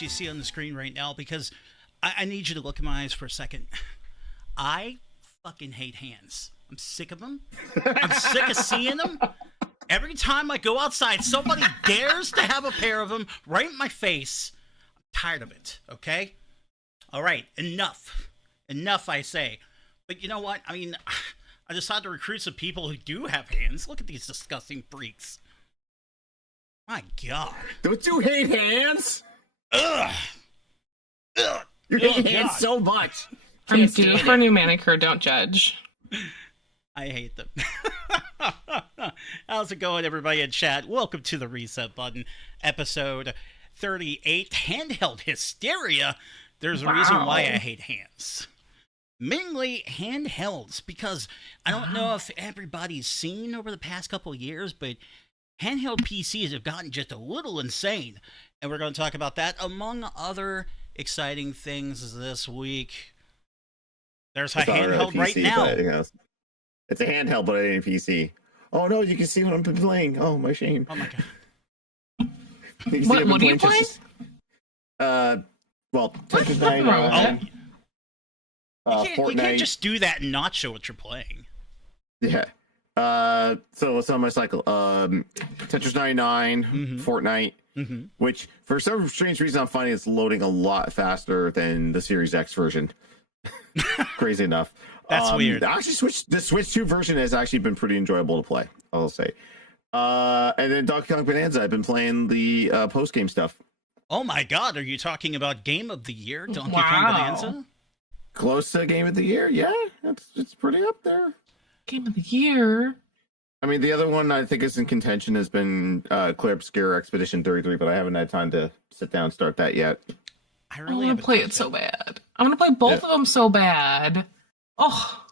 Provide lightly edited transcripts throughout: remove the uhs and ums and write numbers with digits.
You see on the screen right now because I need you to look in my eyes for a second. I fucking hate hands. I'm sick of them. I'm sick of seeing them. Every time I go outside, somebody dares to have a pair of them right in my face. I'm tired of it, okay? All right, enough. Enough, I say. But you know what? I mean, I decided to recruit some people who do have hands. Look at these disgusting freaks. My God. Don't you hate hands? Ugh. Ugh. You hate hands so much. I'm due for a new manicure. Don't judge. I hate them. How's it going, everybody in chat? Welcome to the Reset Button, episode 38, Handheld Hysteria. There's a reason why I hate hands. Mainly handhelds, because I don't know if everybody's seen over the past couple of years, but handheld PCs have gotten just a little insane. And we're going to talk about that, among other exciting things this week. There's a handheld right now. It's a handheld, but it ain't a PC. Oh no, you can see what I've been playing. Oh, my shame. Oh my God. What are you playing? Well, Tetris 9. You can't just do that and not show what you're playing. Yeah. So what's on my cycle? Tetris 99, Fortnite. Which, for some strange reason, I'm finding it's loading a lot faster than the Series X version. Crazy enough. That's weird. Actually, the Switch 2 version has actually been pretty enjoyable to play, I'll say. And then Donkey Kong Bonanza, I've been playing the post-game stuff. Oh my God, are you talking about Game of the Year, Donkey Kong Bonanza? Close to Game of the Year, yeah. It's pretty up there. Game of the Year? I mean, the other one I think is in contention has been Clear Obscure Expedition 33, but I haven't had time to sit down and start that yet. I want to play it so bad. I want to play both of them so bad. Oh.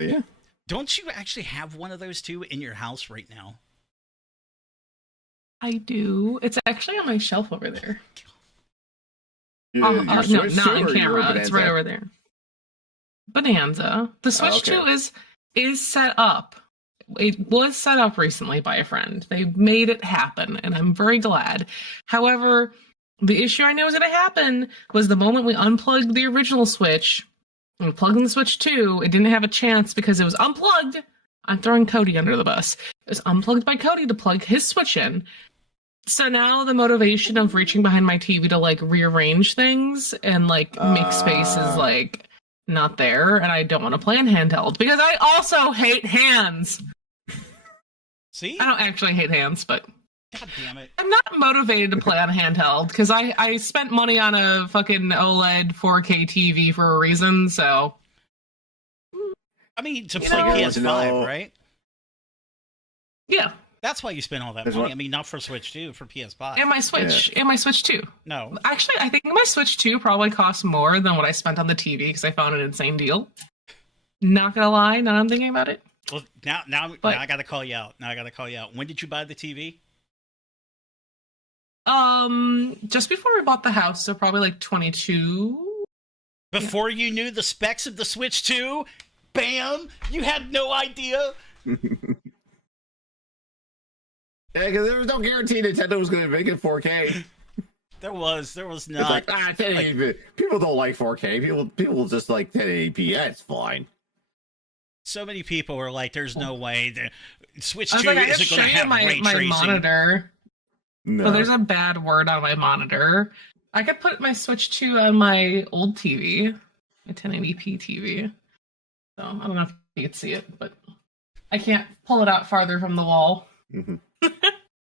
Yeah. Don't you actually have one of those two in your house right now? I do. It's actually on my shelf over there. No, not in camera. It's right over there. Bonanza. The Switch 2 is set up. It was set up recently by a friend. They made it happen, and I'm very glad. However, the issue I knew was going to happen was the moment we unplugged the original Switch, and we plugged in the Switch 2, it didn't have a chance because it was unplugged. I'm throwing Cody under the bus. It was unplugged by Cody to plug his Switch in. So now the motivation of reaching behind my TV to, like, rearrange things and, like, make space is, like, not there, and I don't want to play in handheld because I also hate hands. See? I don't actually hate hands, but God damn it. I'm not motivated to play on handheld because I spent money on a fucking OLED 4K TV for a reason, so. I mean, to play PS5, right? Yeah. That's why you spent all that money. I mean, not for Switch 2, for PS5. And my Switch 2. No. Actually, I think my Switch 2 probably cost more than what I spent on the TV because I found an insane deal. Not gonna lie, now I'm thinking about it. Well, now I gotta call you out. When did you buy the TV? Just before we bought the house, so probably like 22. Before you knew the specs of the Switch 2? Bam! You had no idea? Yeah, because there was no guarantee Nintendo was going to make it 4K. There was not. It's like, 1080p. People don't like 4K. People just like 1080p. Yeah, it's fine. So many people were like, "There's no way the Switch 2 isn't going to have ray my tracing." Monitor. No. Oh, there's a bad word on my monitor. I could put my Switch 2 on my old TV, my 1080p TV. So I don't know if you can see it, but I can't pull it out farther from the wall. Mm-hmm.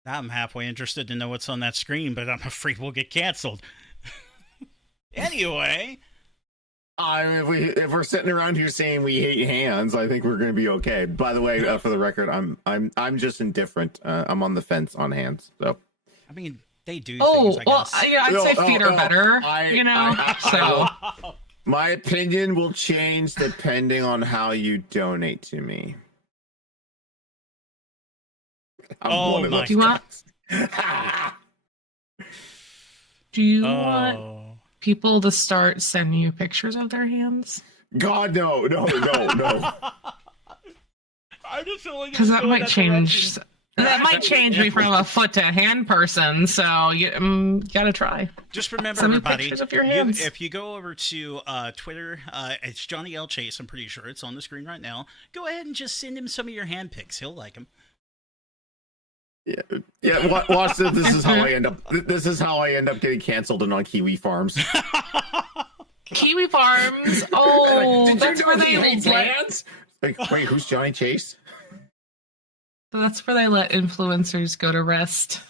I'm halfway interested to know what's on that screen, but I'm afraid we'll get canceled. Anyway, If we're sitting around here saying we hate hands, I think we're going to be okay. By the way, for the record, I'm just indifferent. I'm on the fence on hands. So, I mean, they do. Things, I guess. Yeah, I'd say feet are better. So my opinion will change depending on how you donate to me. Oh my! Do you want people to start sending you pictures of their hands? God, no. I just feel like because that might change. That might change me from a foot to hand person. So you gotta try. Just remember, send everybody, pictures of your hands. If you go over to Twitter, it's Johnny L. Chase. I'm pretty sure it's on the screen right now. Go ahead and just send him some of your hand pics. He'll like them. Yeah. Watch this. This is how I end up. This is how I end up getting canceled and on Kiwi Farms. Kiwi Farms. Oh, like, that's where they let. Like, wait, who's Johnny Chase? That's where they let influencers go to rest.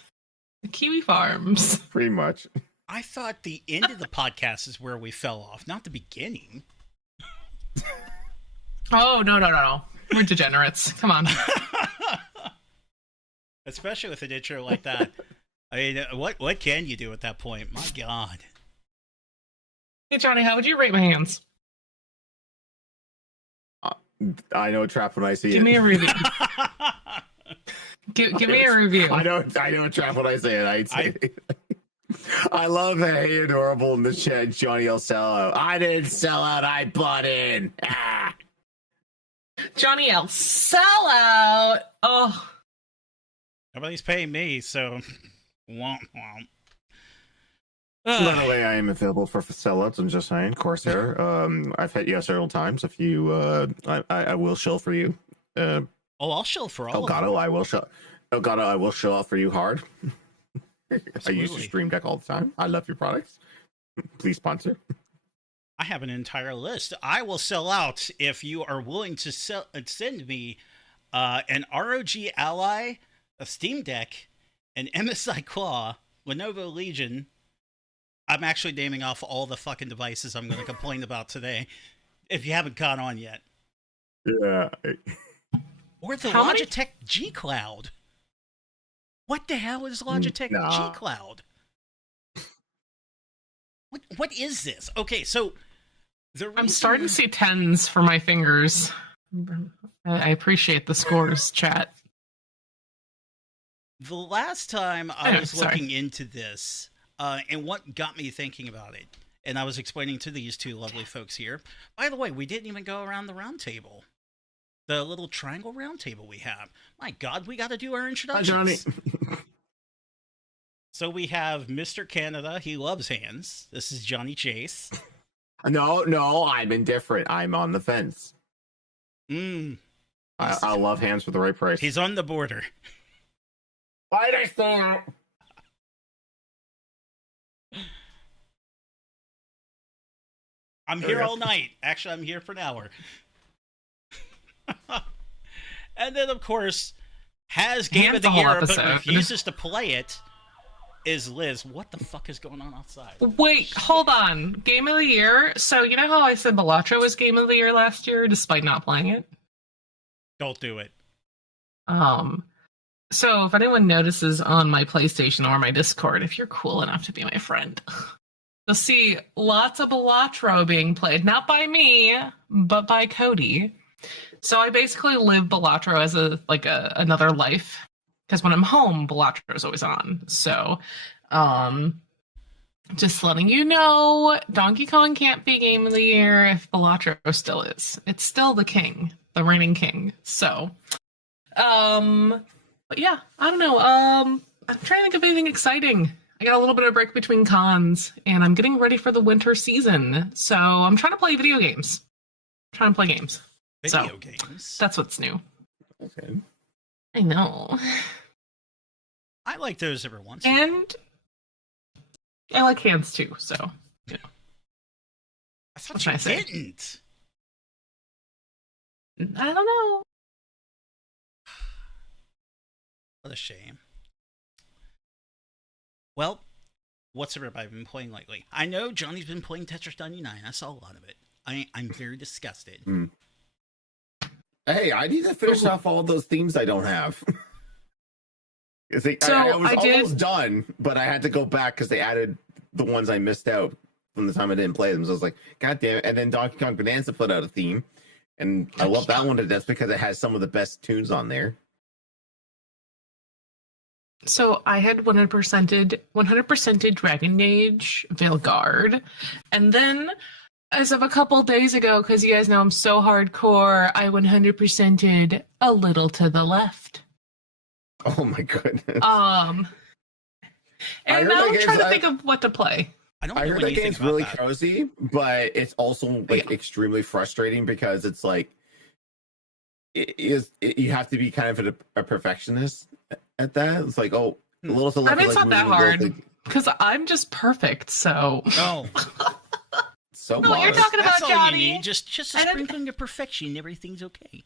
The Kiwi Farms. Pretty much. I thought the end of the podcast is where we fell off, not the beginning. Oh no! We're degenerates. Come on. Especially with an intro like that. I mean, what can you do at that point? My God. Hey, Johnny, how would you rate my hands? I know a trap when I see it. Give me a review. give me a review. I know a trap when I say it. I'd say I love that Hey Adorable in the chat, Johnny L. Sellout. I didn't sell out, I bought in. Ah. Johnny L. Sellout. Oh. Nobody's paying me, so womp womp. By the way, I am available for sellouts. I'm just saying, Corsair. I've hit you several times. If you, I will shill for you. I'll shill for all. Elgato, I will shill. Elgato, I will shill out for you hard. I use your Stream Deck all the time. I love your products. Please sponsor. I have an entire list. I will sell out if you are willing to send me an ROG Ally, a Steam Deck, an MSI Claw, Lenovo Legion. I'm actually naming off all the fucking devices I'm going to complain about today, if you haven't caught on yet. Yeah. Or the Logitech G Cloud. What the hell is Logitech G Cloud? What is this? Okay, so I'm starting to see 10s for my fingers. I appreciate the scores, chat. The last time I was looking into this, and what got me thinking about it, and I was explaining to these two lovely folks here. By the way, we didn't even go around the round table. The little triangle round table we have. My God, we got to do our introductions. Hi, Johnny. So we have Mr. Canada. He loves hands. This is Johnny Chase. No, I'm indifferent. I'm on the fence. I love hands for the right price. He's on the border. Why did I say that? I'm here all night. Actually, I'm here for an hour. And then, of course, has Game of the Year but refuses to play it is Liz. What the fuck is going on outside? Wait, hold on. Game of the Year? So, you know how I said Balatro was Game of the Year last year, despite not playing it? Don't do it. So, if anyone notices on my PlayStation or my Discord, if you're cool enough to be my friend, you'll see lots of Balatro being played. Not by me, but by Cody. So I basically live Balatro as another life, because when I'm home, Balatro is always on. So, just letting you know, Donkey Kong can't be Game of the Year if Balatro still is. It's still the king, the reigning king. So, but yeah, I don't know. I'm trying to think of anything exciting. I got a little bit of a break between cons, and I'm getting ready for the winter season. So I'm trying to play video games. Video games. That's what's new. Okay. I know. I like those every once. And I like hands too, so you know. I thought you didn't. I don't know. What a shame. Well, what's everybody been playing lately? I know Johnny's been playing Tetris 99. I saw a lot of it. I'm very disgusted. Hey, I need to finish off all those themes I don't have. I was almost done, but I had to go back because they added the ones I missed out from the time I didn't play them. So I was like, God damn it. And then Donkey Kong Bonanza put out a theme. And I love that one to death because it has some of the best tunes on there. So I had 100%ed Dragon Age Veilguard. And then, as of a couple days ago, because you guys know I'm so hardcore, I 100%ed A Little to the Left. Oh my goodness. And now I'm trying to think of what to play. I heard that game's really cozy, but it's also extremely frustrating because it's like you have to be kind of a perfectionist at that. It's like, a little to left. I mean, it's not that hard because I'm just perfect. So no. So no, you're talking about That's all Johnny. you need. Just a sprinkling of perfection, everything's okay.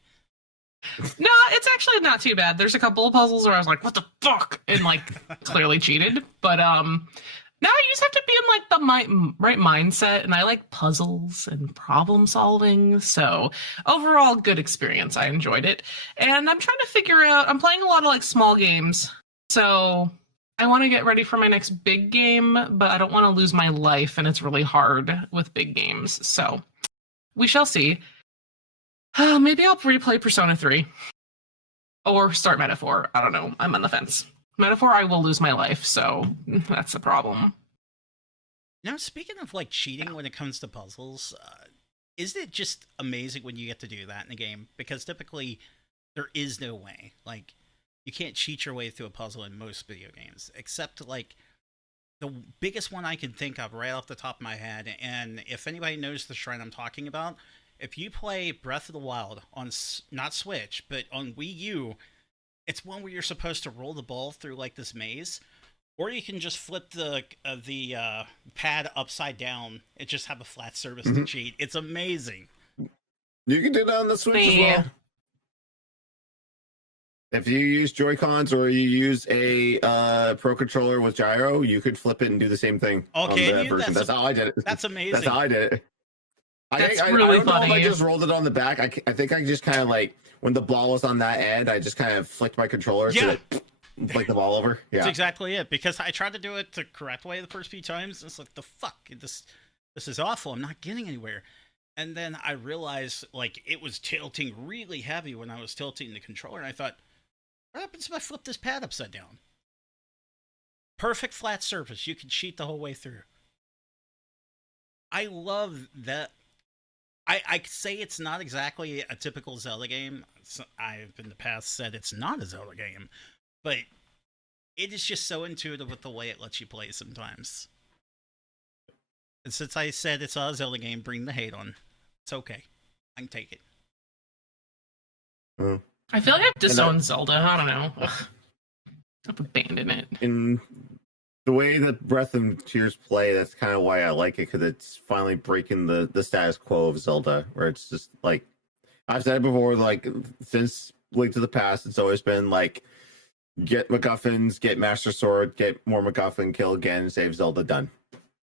No, it's actually not too bad. There's a couple of puzzles where I was like, what the fuck? And clearly cheated. But now you just have to be in the right mindset, and I like puzzles and problem solving. So overall, good experience. I enjoyed it. And I'm trying to figure out, I'm playing a lot of small games. So I want to get ready for my next big game, but I don't want to lose my life, and it's really hard with big games. So we shall see. Maybe I'll replay Persona 3 or start Metaphor. I don't know. I'm on the fence. Metaphor, I will lose my life, so that's the problem. Now, speaking of cheating when it comes to puzzles, isn't it just amazing when you get to do that in a game? Because typically there is no way. You can't cheat your way through a puzzle in most video games, except the biggest one I can think of right off the top of my head. And if anybody knows the shrine I'm talking about, if you play Breath of the Wild on not Switch, but on Wii U, it's one where you're supposed to roll the ball through this maze, or you can just flip the pad upside down and just have a flat surface to cheat. It's amazing. You can do that on the Switch as well. If you use Joy-Cons or you use a Pro Controller with gyro, you could flip it and do the same thing. Okay, on that version. That's how I did it. That's amazing. That's how I did it. That's I really don't know funny. if I just rolled it on the back. I think I just kind of when the ball was on that end, I just kind of flicked my controller to flick the ball over. Yeah, that's exactly it. Because I tried to do it the correct way the first few times. And it's like, the fuck, this is awful. I'm not getting anywhere. And then I realized it was tilting really heavy when I was tilting the controller, and I thought, what happens if I flip this pad upside down? Perfect flat surface. You can cheat the whole way through. I love that. I say it's not exactly a typical Zelda game. I've in the past said it's not a Zelda game, but it is just so intuitive with the way it lets you play sometimes. And since I said it's not a Zelda game, bring the hate on. It's okay. I can take it. I feel like I've disowned Zelda. I don't know. I've abandoned it. In the way that Breath and Tears play, that's kind of why I like it, because it's finally breaking the status quo of Zelda, where it's just I've said it before, since Link to the Past, it's always been get MacGuffins, get Master Sword, get more MacGuffin, kill again, save Zelda, done.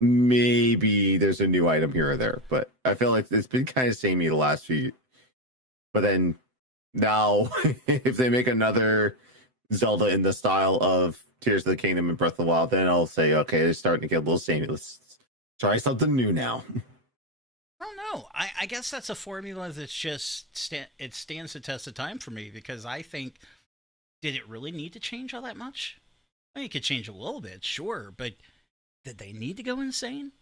Maybe there's a new item here or there, but I feel like it's been kind of samey the last few. But then now, if they make another Zelda in the style of Tears of the Kingdom and Breath of the Wild, then I'll say, okay, it's starting to get a little samey. Let's try something new now. I don't know. I guess that's a formula that's just it stands the test of time for me, because I think, did it really need to change all that much? I mean, it could change a little bit, sure, but did they need to go insane?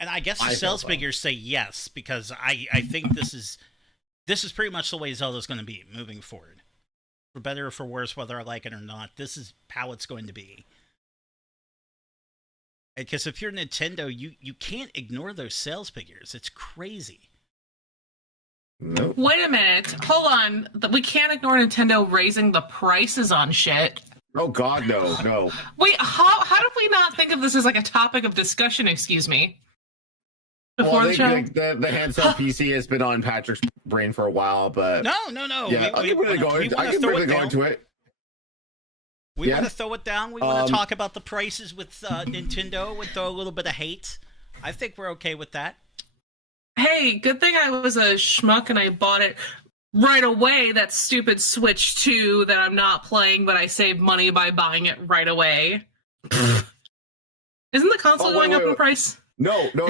And I guess the sales figures say yes, because I think this is pretty much the way Zelda's going to be moving forward. For better or for worse, whether I like it or not, this is how it's going to be. Because if you're Nintendo, you can't ignore those sales figures. It's crazy. Nope. Wait a minute. Hold on. We can't ignore Nintendo raising the prices on shit. Oh God, no. Wait, how did we not think of this as a topic of discussion, excuse me? Before the show? The handheld PC has been on Patrick's brain for a while, but... No. Yeah, I can really go into it. We want to throw it down. We want to talk about the prices with Nintendo and throw a little bit of hate. I think we're okay with that. Hey, good thing I was a schmuck and I bought it right away. That stupid Switch 2 that I'm not playing, but I saved money by buying it right away. Isn't the console going up in price? No. And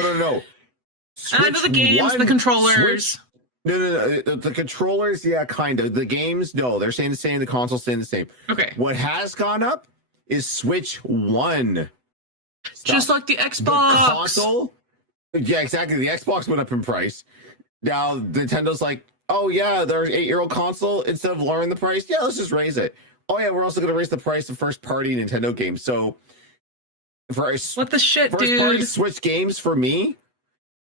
I know the games, the controllers. No. The controllers, yeah, kind of. The games, no, they're staying the same. The console's staying the same. Okay. What has gone up is Switch 1. Just like the Xbox. The console, yeah, exactly. The Xbox went up in price. Now Nintendo's like, oh yeah, their 8-year-old console. Instead of lowering the price, yeah, let's just raise it. Oh yeah, we're also going to raise the price of first-party Nintendo games. So for what the shit, first-party dude? Switch games for me,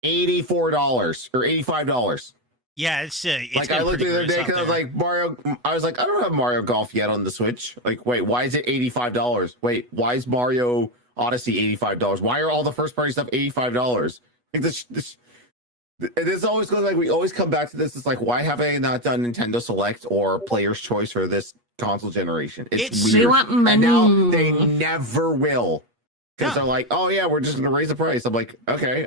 $84 or $85. Yeah, it's like I looked the other day because I was like Mario. I was like, I don't have Mario Golf yet on the Switch. Like, wait, why is it $85? Wait, why is Mario Odyssey $85? Why are all the first party stuff $85? Like this always goes like we always come back to this. It's like, why have I not done Nintendo Select or Player's Choice for this console generation? It's weird. They want money. And now they never will because they're like, oh yeah, we're just gonna raise the price. I'm like, okay,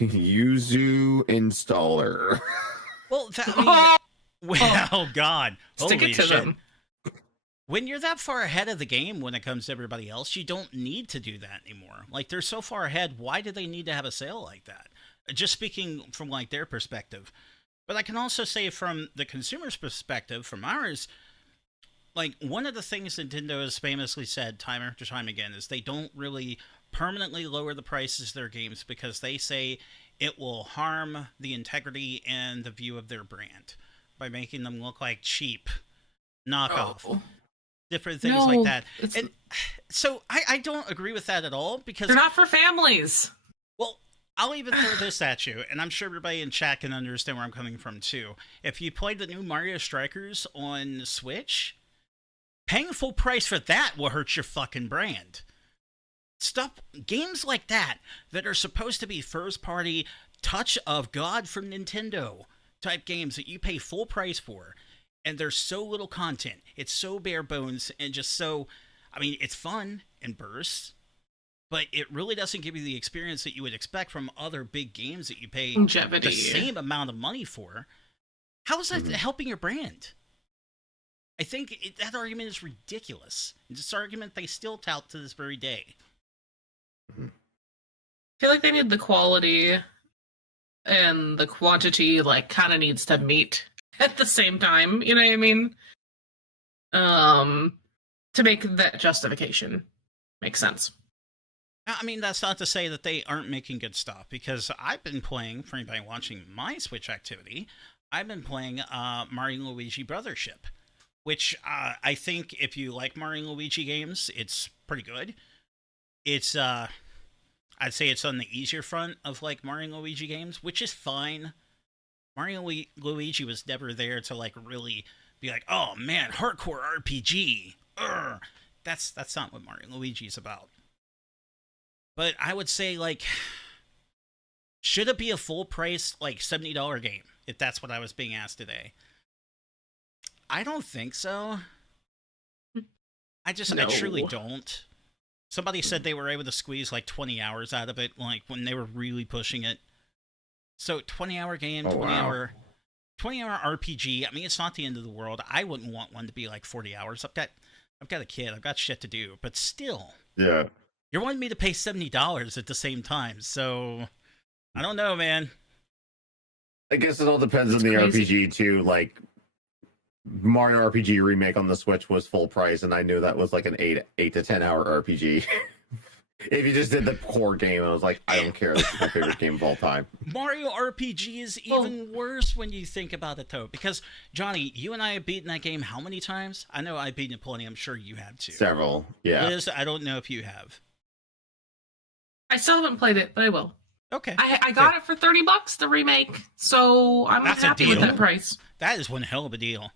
Yuzu installer. Well, oh god, stick holy it to shit. them. When you're that far ahead of the game when it comes to everybody else, you don't need to do that anymore. Like, they're so far ahead, why do they need to have a sale like that? Just speaking from, like, their perspective. But I can also say from the consumer's perspective, from ours, like, one of the things Nintendo has famously said time after time again is they don't really permanently lower the prices of their games because they say it will harm the integrity and the view of their brand by making them look like cheap knockoff. Oh. Different things like that. And so I don't agree with that at all because they're not for families. Well, I'll even throw this at you, and I'm sure everybody in chat can understand where I'm coming from too. If you played the new Mario Strikers on Switch, paying full price for that will hurt your fucking brand. Games like that are supposed to be first party touch of God from Nintendo type games that you pay full price for. And there's so little content. It's so bare bones and just so, I mean, it's fun in bursts, but it really doesn't give you the experience that you would expect from other big games that you pay the same amount of money for. How is that helping your brand? I think that argument is ridiculous. It's this argument they still tout to this very day. I feel like they need the quality and the quantity, like, kind of needs to meet at the same time, you know what I mean? To make that justification make sense. I mean, that's not to say that they aren't making good stuff, because I've been playing, for anybody watching my Switch activity, I've been playing Mario & Luigi Brothership, which I think if you like Mario & Luigi games, it's pretty good. It's, I'd say it's on the easier front of, like, Mario & Luigi games, which is fine. Mario Luigi was never there to, like, really be like, oh man, hardcore RPG. Urgh. That's not what Mario Luigi's about. But I would say, like, should it be a full price, like, $70 game? If that's what I was being asked today. I don't think so. I truly don't. Somebody said they were able to squeeze, like, 20 hours out of it, like, when they were really pushing it. So 20-hour game, 20-hour RPG. I mean, it's not the end of the world. I wouldn't want one to be like 40 hours. I've got a kid. I've got shit to do. But still, yeah, you're wanting me to pay $70 at the same time. So I don't know, man. I guess it all depends on the RPG too. Like Mario RPG remake on the Switch was full price, and I knew that was like an 8 to 10 hour RPG. If you just did the core game, I was like, I don't care. This is my favorite game of all time. Mario RPG is even worse when you think about it, though. Because, Johnny, you and I have beaten that game how many times? I know I've beaten it plenty. I'm sure you have, too. Several, yeah. Liz, I don't know if you have. I still haven't played it, but I will. Okay. I got it for $30, the remake, so I'm happy with that price. That is one hell of a deal.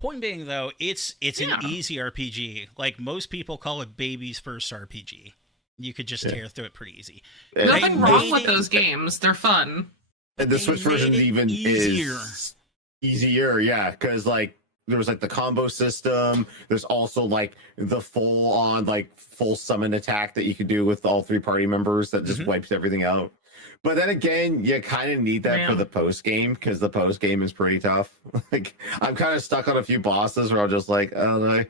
Point being, though, it's an easy RPG. Like, most people call it baby's first RPG. You could just tear through it pretty easy. Nothing wrong with those games. They're fun. And the Switch version even is easier, yeah, because, like, there was like the combo system. There's also like the full summon attack that you could do with all 3 party members that just wipes everything out. But then again, you kind of need that for the post game, because the post game is pretty tough. Like, I'm kind of stuck on a few bosses where I'm just like, oh,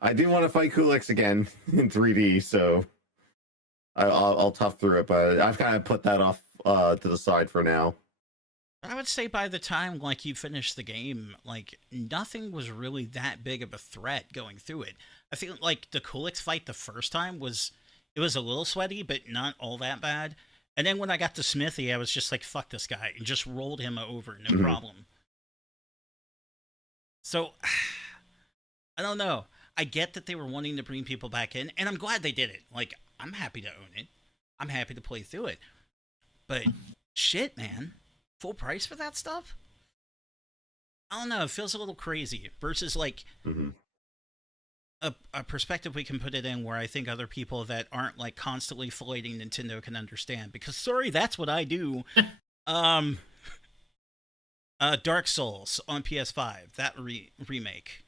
I do want to fight Kulix again in 3D, so I'll tough through it. But I've kind of put that off to the side for now. I would say by the time like you finish the game, like nothing was really that big of a threat going through it. I feel like the Kulix fight the first time was a little sweaty, but not all that bad. And then when I got to Smithy, I was just like, fuck this guy, and just rolled him over, no problem. So, I don't know. I get that they were wanting to bring people back in, and I'm glad they did it. Like, I'm happy to own it. I'm happy to play through it. But, shit, man. Full price for that stuff? I don't know. It feels a little crazy. Versus, like, a perspective we can put it in where I think other people that aren't, like, constantly filleting Nintendo can understand. Because, sorry, that's what I do. Dark Souls on PS5. That remake.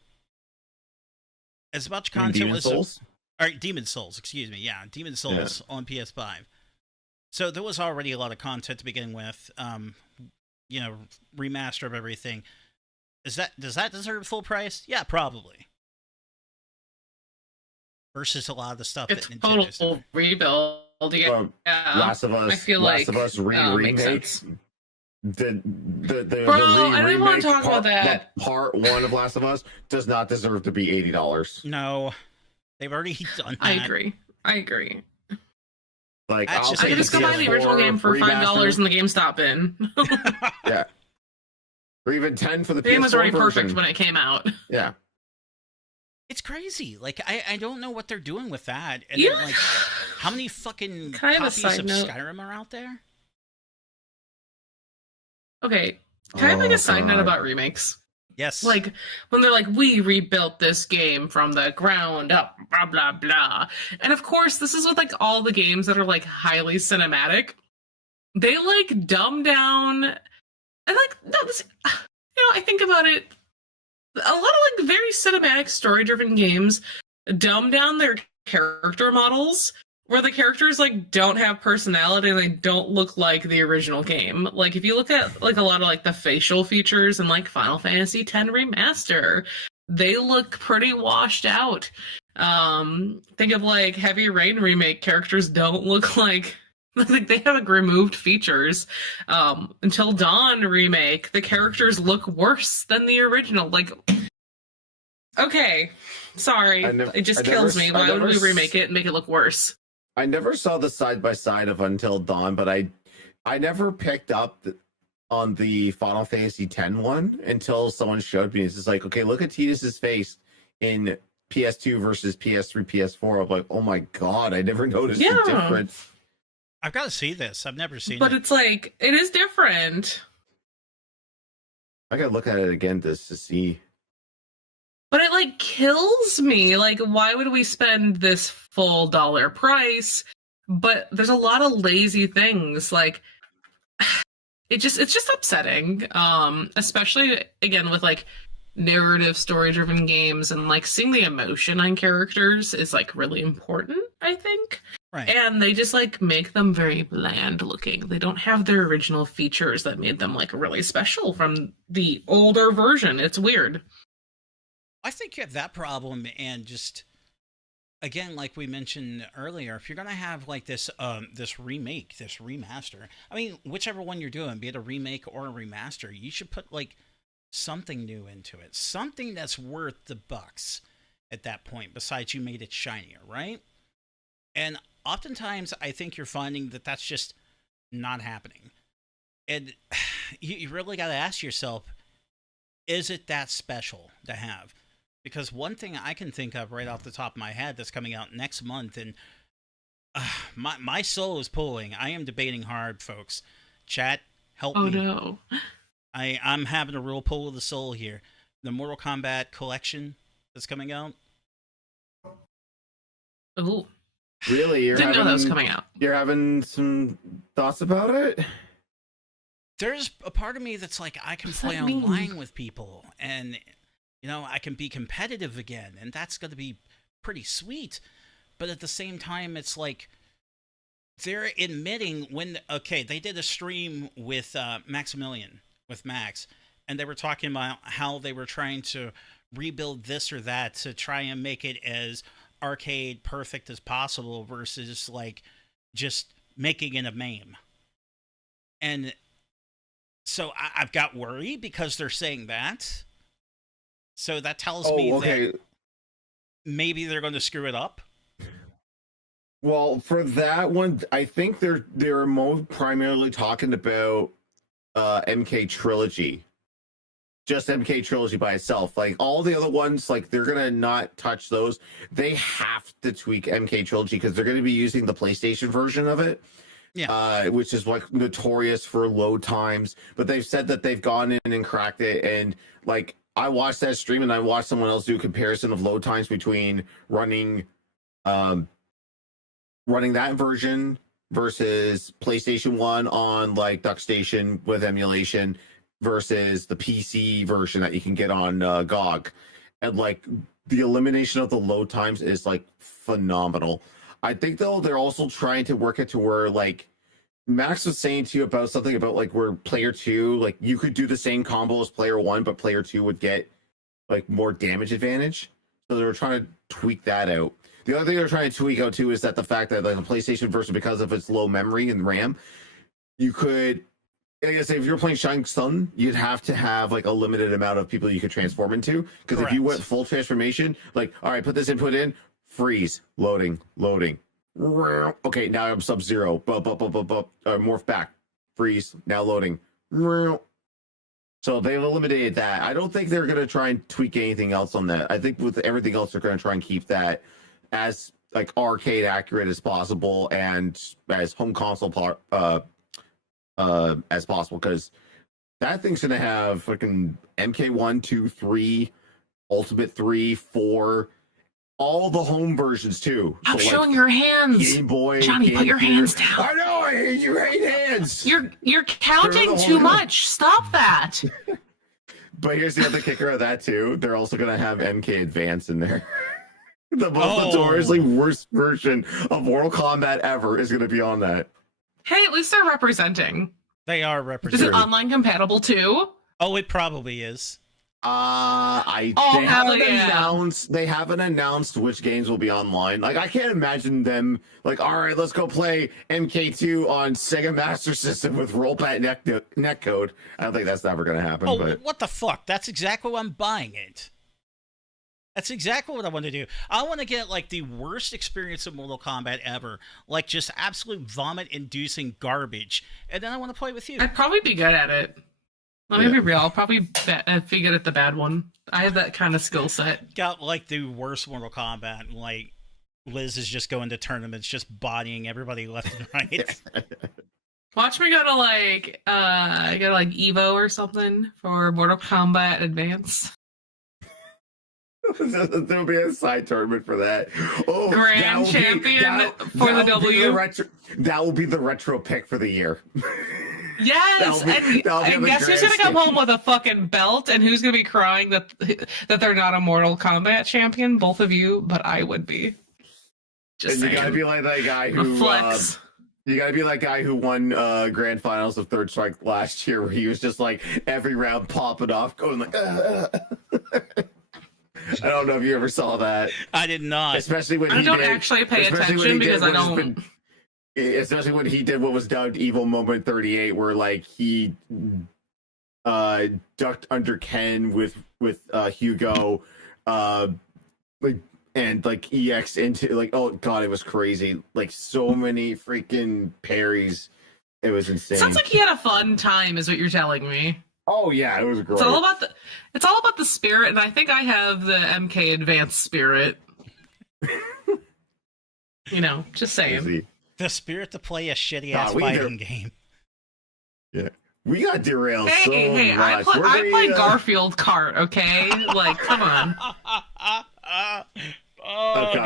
As much content was... Demon Souls, excuse me. Yeah, Demon Souls on PS5. So there was already a lot of content to begin with. You know, remaster of everything. Does that deserve full price? Yeah, probably. Versus a lot of the stuff it's that Nintendo's total doing. Rebuild. Yeah. Last of Us. I feel Last like of Us remake. The I don't want to talk about that. Part 1 of Last of Us does not deserve to be $80. No, they've already done that. I agree. Like, I could just go buy the original game for $5 in the GameStop bin. Yeah. Or even 10 for the PS4 The game was already version. perfect when it came out. Yeah. It's crazy. Like, I don't know what they're doing with that. And then, like, how many fucking copies of Skyrim are out there? Okay, can I make a side note about remakes? Yes. Like, when they're like, we rebuilt this game from the ground up, blah, blah, blah. And of course, this is with, like, all the games that are, like, highly cinematic. They, like, dumb down... And, like, no, this, you know, I think about it, a lot of, like, very cinematic, story-driven games dumb down their character models, where the characters, like, don't have personality and they don't look like the original game. Like, if you look at, like, a lot of, like, the facial features in, like, Final Fantasy X Remaster, they look pretty washed out. Think of, like, Heavy Rain Remake, characters don't look like they have, like, removed features. Until Dawn Remake, the characters look worse than the original. Like, okay, sorry, it just kills me. Why would we remake it and make it look worse? I never saw the side-by-side of Until Dawn, but I never picked up on the Final Fantasy X one until someone showed me. It's just like, okay, look at Tidus's face in PS2 versus PS3, PS4. I'm like, oh my god, I never noticed the difference. I've got to see this. I've never seen it. But it's like, it is different. I gotta look at it again to see. But it, like, kills me. Like, why would we spend this full dollar price? But there's a lot of lazy things. Like, it's just upsetting. Especially, again, with, like, narrative story-driven games, and, like, seeing the emotion on characters is, like, really important, I think. Right. And they just, like, make them very bland looking. They don't have their original features that made them, like, really special from the older version. It's weird. I think you have that problem, and just, again, like we mentioned earlier, if you're going to have, like, this remake, this remaster, I mean, whichever one you're doing, be it a remake or a remaster, you should put, like, something new into it. Something that's worth the bucks at that point, besides you made it shinier, right? And oftentimes, I think you're finding that that's just not happening. And you really got to ask yourself, is it that special to have? Because one thing I can think of right off the top of my head that's coming out next month, and my soul is pulling. I am debating hard, folks. Chat, help me. Oh, no. I'm having a real pull of the soul here. The Mortal Kombat collection that's coming out. Ooh. Really? Didn't know that was coming out. You're having some thoughts about it? There's a part of me that's like, I can play online with people, and I can be competitive again, and that's going to be pretty sweet. But at the same time, it's like they're admitting they did a stream with Maximilian, with Max, and they were talking about how they were trying to rebuild this or that to try and make it as arcade perfect as possible versus like just making it a MAME. And so I've got worry because they're saying that. So that tells me that maybe they're going to screw it up. Well, for that one, I think they're more primarily talking about MK Trilogy. Just MK Trilogy by itself. Like all the other ones, like they're gonna not touch those. They have to tweak MK Trilogy because they're gonna be using the PlayStation version of it. Yeah. Which is like notorious for load times. But they've said that they've gone in and cracked it. And like I watched that stream and I watched someone else do a comparison of load times between running that version versus PlayStation 1 on like DuckStation with emulation versus the PC version that you can get on GOG. And like the elimination of the load times is like phenomenal. I think though they're also trying to work it to where like Max was saying to you about something about like where player 2, like you could do the same combo as player 1, but player 2 would get like more damage advantage. So they were trying to tweak that out. The other thing they're trying to tweak out too is that the fact that like the PlayStation version, because of its low memory and RAM, you could, I guess if you're playing Shining Sun, you'd have to have like a limited amount of people you could transform into. Because if you went full transformation, like, all right, put this input in, freeze, loading. Okay, now I'm Sub-Zero. Morph back, freeze, now loading. So they've eliminated that. I don't think they're going to try and tweak anything else on that. I think with everything else, they're going to try and keep that as like arcade accurate as possible and as home console as possible, because that thing's gonna have fucking MK1, 2, 3, Ultimate 3, 4, all the home versions too. Stop showing your hands, Game Boy, Johnny. Put your hands down. I know. I hate you. Hate hands. You're counting too much. Stop that. But here's the other kicker of that too. They're also gonna have MK Advance in there. The most notoriously worst version of Mortal Kombat ever is gonna be on that. Hey, at least they're representing. They are representing. Is it online compatible too? Oh, it probably is. They haven't announced which games will be online. Like I can't imagine them like, all right, let's go play MK2 on Sega Master System with rollback netcode. I don't think that's never gonna happen. Oh, but what the fuck? That's exactly why I'm buying it. That's exactly what I want to do. I want to get like the worst experience of Mortal Kombat ever, like just absolute vomit-inducing garbage, and then I want to play with you. I'd probably be good at it. Let me be real. I'll probably be good at the bad one. I have that kind of skill set. Got like the worst Mortal Kombat. Like Liz is just going to tournaments, just bodying everybody left and right. Watch me go to like Evo or something for Mortal Kombat Advance. There'll be a side tournament for that. Oh, Grand Champion for the W. That will be the retro pick for the year. Yes, and guess who's gonna come home with a fucking belt, and who's gonna be crying that they're not a Mortal Kombat champion? Both of you, but I would be. Just saying. You gotta be like that guy who flex. You gotta be that guy who won grand finals of Third Strike last year, where he was just like every round popping off, going like. I don't know if you ever saw that. I did not. Especially when I don't actually pay attention because I don't. Especially when he did what was dubbed Evil Moment 38, where like he ducked under Ken with Hugo, like and like EX into like, oh god, it was crazy. Like so many freaking parries. It was insane. Sounds like he had a fun time, is what you're telling me. Oh yeah, it was great. It's all about the spirit, and I think I have the MK Advanced spirit. Just saying. The spirit to play a shitty ass fighting game. Yeah, we got derailed. Hey! Much. I play Garfield Kart. Okay, like come on. Do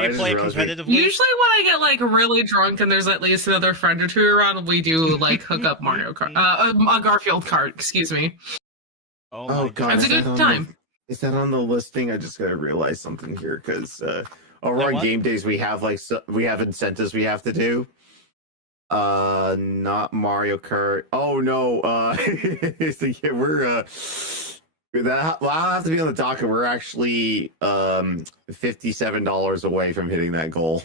you play competitively? Usually when I get like really drunk and there's at least another friend or two around, we do like hook up Mario Kart, a Garfield Kart. Excuse me. Oh god, it's a good time. Is that on the listing? I just gotta realize something here because over on game days we have we have incentives we have to do. Not Mario Kart. Oh no. So yeah, we're that'll have to be on the docket. We're actually $57 away from hitting that goal.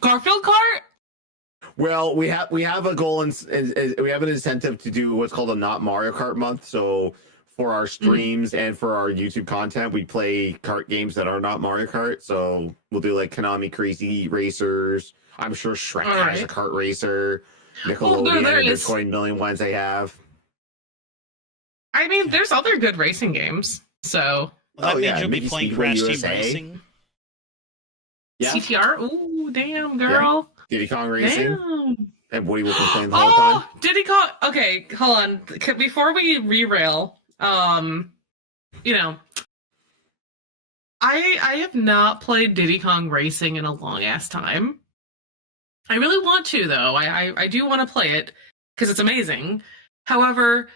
Garfield Kart. Well, we have a goal and we have an incentive to do what's called a Not Mario Kart month. So for our streams and for our YouTube content, we play kart games that are not Mario Kart. So we'll do like Konami Crazy Racers. I'm sure Shrek has a kart racer. Nickelodeon, there's 20 million ones they have. I mean, there's other good racing games. So that means you'll be playing Crash Team Racing. Yeah. CTR. Ooh, damn, girl. Yeah. Diddy Kong Racing. Damn. And Woody will complain the whole time. Oh, Diddy Kong. Okay, hold on. Before we rerail, you know, I have not played Diddy Kong Racing in a long ass time. I really want to though. I do want to play it because it's amazing. However,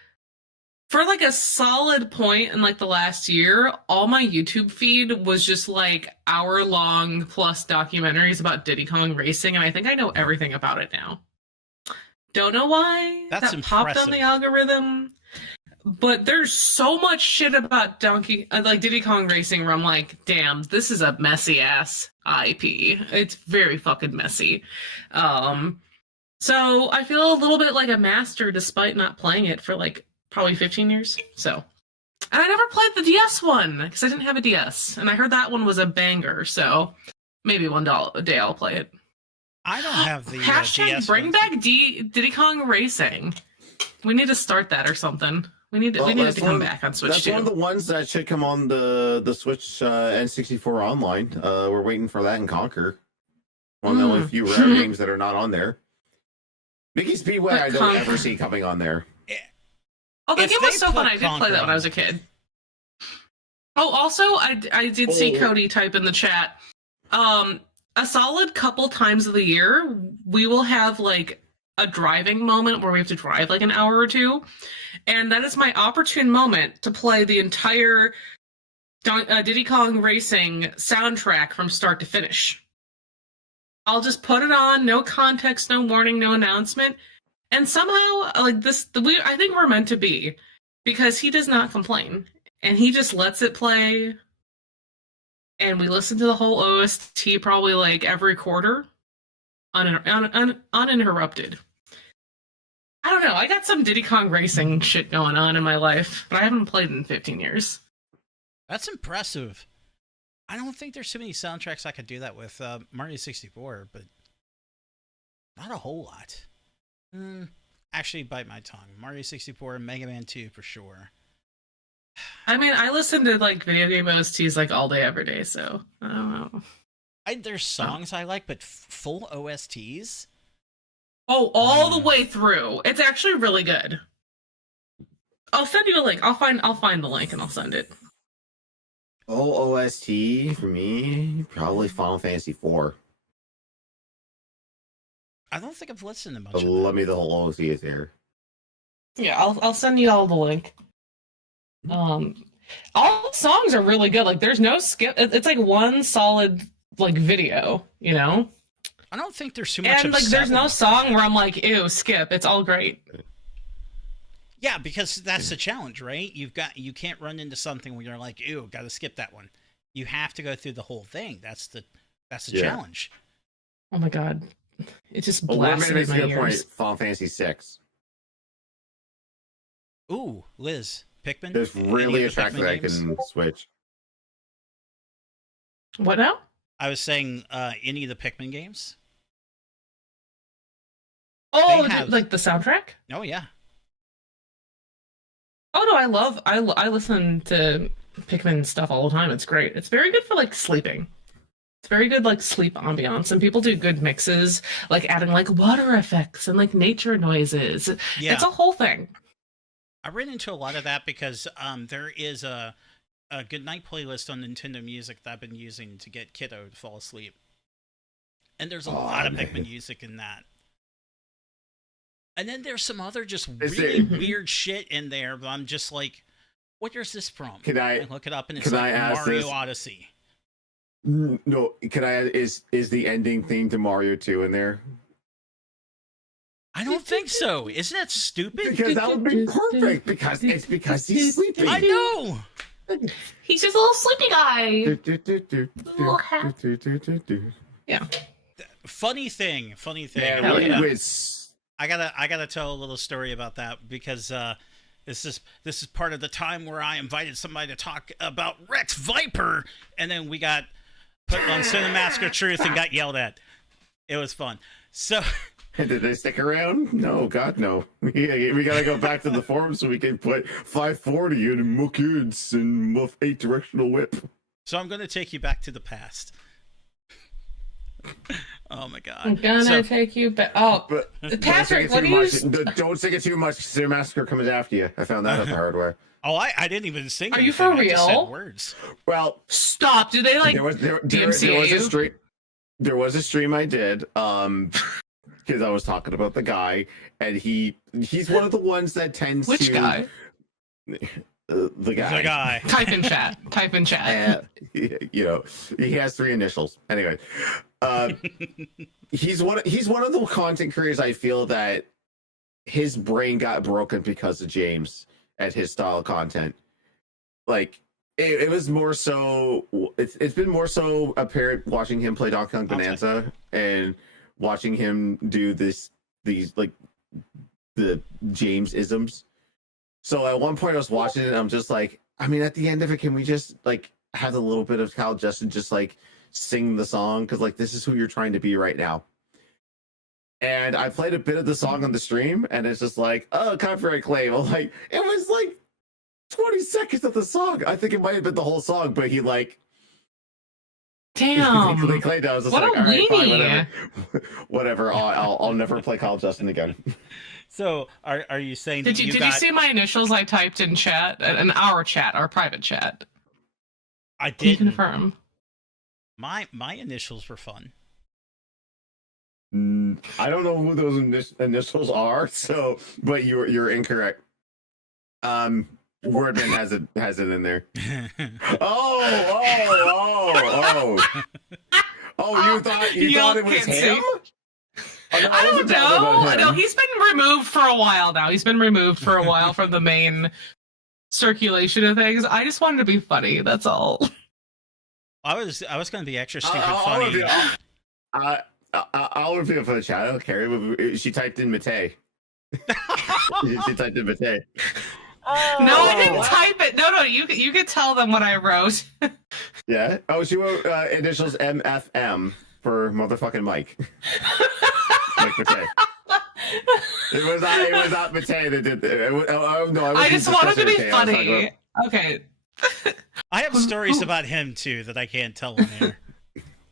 for like a solid point in like the last year, all my YouTube feed was just like hour-long plus documentaries about Diddy Kong Racing, and I think I know everything about it now. Don't know why that popped on the algorithm, but there's so much shit about Diddy Kong Racing where I'm like, damn, this is a messy ass IP. It's very fucking messy. So I feel a little bit like a master despite not playing it for like probably 15 years. So, and I never played the DS one because I didn't have a DS, and I heard that one was a banger. So maybe one day I'll play it. I don't have the hashtag DS bring ones. back Diddy Kong Racing. We need to start that or something. We need it to come back on Switch. That's too. one of the ones that should come on the Switch N64 online. We're waiting for that in Conquer. One of the only few rare games that are not on there. Mickey Speedway, I don't ever see coming on there. Oh, that game was so fun. I did play that when I was a kid. Oh, also, I did see Cody type in the chat. A solid couple times of the year, we will have like a driving moment where we have to drive like an hour or two. And that is my opportune moment to play the entire Diddy Kong Racing soundtrack from start to finish. I'll just put it on, no context, no warning, no announcement. And somehow, like this, I think we're meant to be, because he does not complain, and he just lets it play. And we listen to the whole OST probably like every quarter, uninterrupted. I don't know. I got some Diddy Kong Racing shit going on in my life, but I haven't played it in 15 years. That's impressive. I don't think there's too many soundtracks I could do that with. Mario 64, but not a whole lot. Actually, bite my tongue. Mario 64 and Mega Man 2 for sure. I mean, I listen to like video game OSTs like all day, every day, so I don't know. There's songs I like, but full OSTs? Oh, all the way through. It's actually really good. I'll send you a link. I'll find the link and I'll send it. Full OST for me, probably Final Fantasy IV. I don't think I've listened to much. Let me the whole OST is there. Yeah, I'll send you all the link. All the songs are really good. Like, there's no skip. It's like one solid like video, you know. I don't think there's too much. And like, there's no song where I'm like, ew, skip. It's all great. Yeah, because that's the challenge, right? You can't run into something where you're like, ew, got to skip that one. You have to go through the whole thing. That's the challenge. Oh my god, it just blasted in my ears. Final Fantasy VI. Ooh, Liz, Pikmin. There's really a track that I can switch. What now? I was saying any of the Pikmin games. Oh, like the soundtrack? Oh yeah. Oh no, I listen to Pikmin stuff all the time. It's great. It's very good for like sleeping. It's very good like sleep ambiance, and people do good mixes, like adding like water effects and like nature noises. Yeah. It's a whole thing. I ran into a lot of that because there is a good night playlist on Nintendo Music that I've been using to get Kiddo to fall asleep. And there's a lot of Pikmin music in that. And then there's some other just really weird shit in there, but I'm just like, What year is this from? Can I look it up? And it's can like I ask Mario this? Odyssey. No, can I? Is the ending theme to Mario 2 in there? I don't think so. Isn't that stupid? Because that would be perfect. Because he's sleeping. I know. He's just a little sleepy guy. Yeah. Funny thing. Yeah, I gotta tell a little story about that because this is part of the time where I invited somebody to talk about Rex Viper, and then we got put on Cinemassacre Truth and got yelled at. It was fun. So. Did they stick around? No, God, no. We gotta go back to the forum so we can put 540 in more kids and muff 8-directional whip. So I'm gonna take you back to the past. Oh my God! I'm gonna take you back. Oh, but Patrick, what do you? Don't sing it too much. Cinemassacre comes after you. I found that out the hard way. Oh, I didn't even sing. Are you for real? I just said words. Well, stop. Do they like there was a stream I did. Because I was talking about the guy, and he's one of the ones that tends Which to. Guy? The guy. Type in chat. You know, he has 3 initials. Anyway, he's one of the content creators I feel that his brain got broken because of James and his style of content. Like it was more so. It's been more so apparent watching him play Donkey Kong Bonanza and watching him do these like the James isms. So at one point I was watching it and I'm just like, I mean, at the end of it, can we just like have a little bit of Kyle Justin just like sing the song? Because like this is who you're trying to be right now. And I played a bit of the song on the stream and it's just like, oh, copyright claim. I'm like, it was like 20 seconds of the song. I think it might have been the whole song, but he like damn. They claimed I was just what like, a all right, weenie. fine, whatever. I'll never play Kyle Justin again. So, are you saying did you see my initials I typed in chat, in our private chat? I did. Can you confirm? My initials were fun. I don't know who those initials are, but you're incorrect. Wordman has it in there. Oh! You thought it was him? Oh, no, I don't know. No, he's been removed for a while now. He's been removed for a while from the main circulation of things. I just wanted to be funny. That's all. I was going to be extra stupid funny. I'll reveal for the chat. I don't care. She typed in Matei. She typed in Matei. Oh. No, I didn't type it. No, you could tell them what I wrote. Yeah. Oh, she wrote initials MFM for motherfucking Mike. Mike Matei. It was not Matei that did that. I just wanted to be funny. Okay. I have stories about him too that I can't tell on air.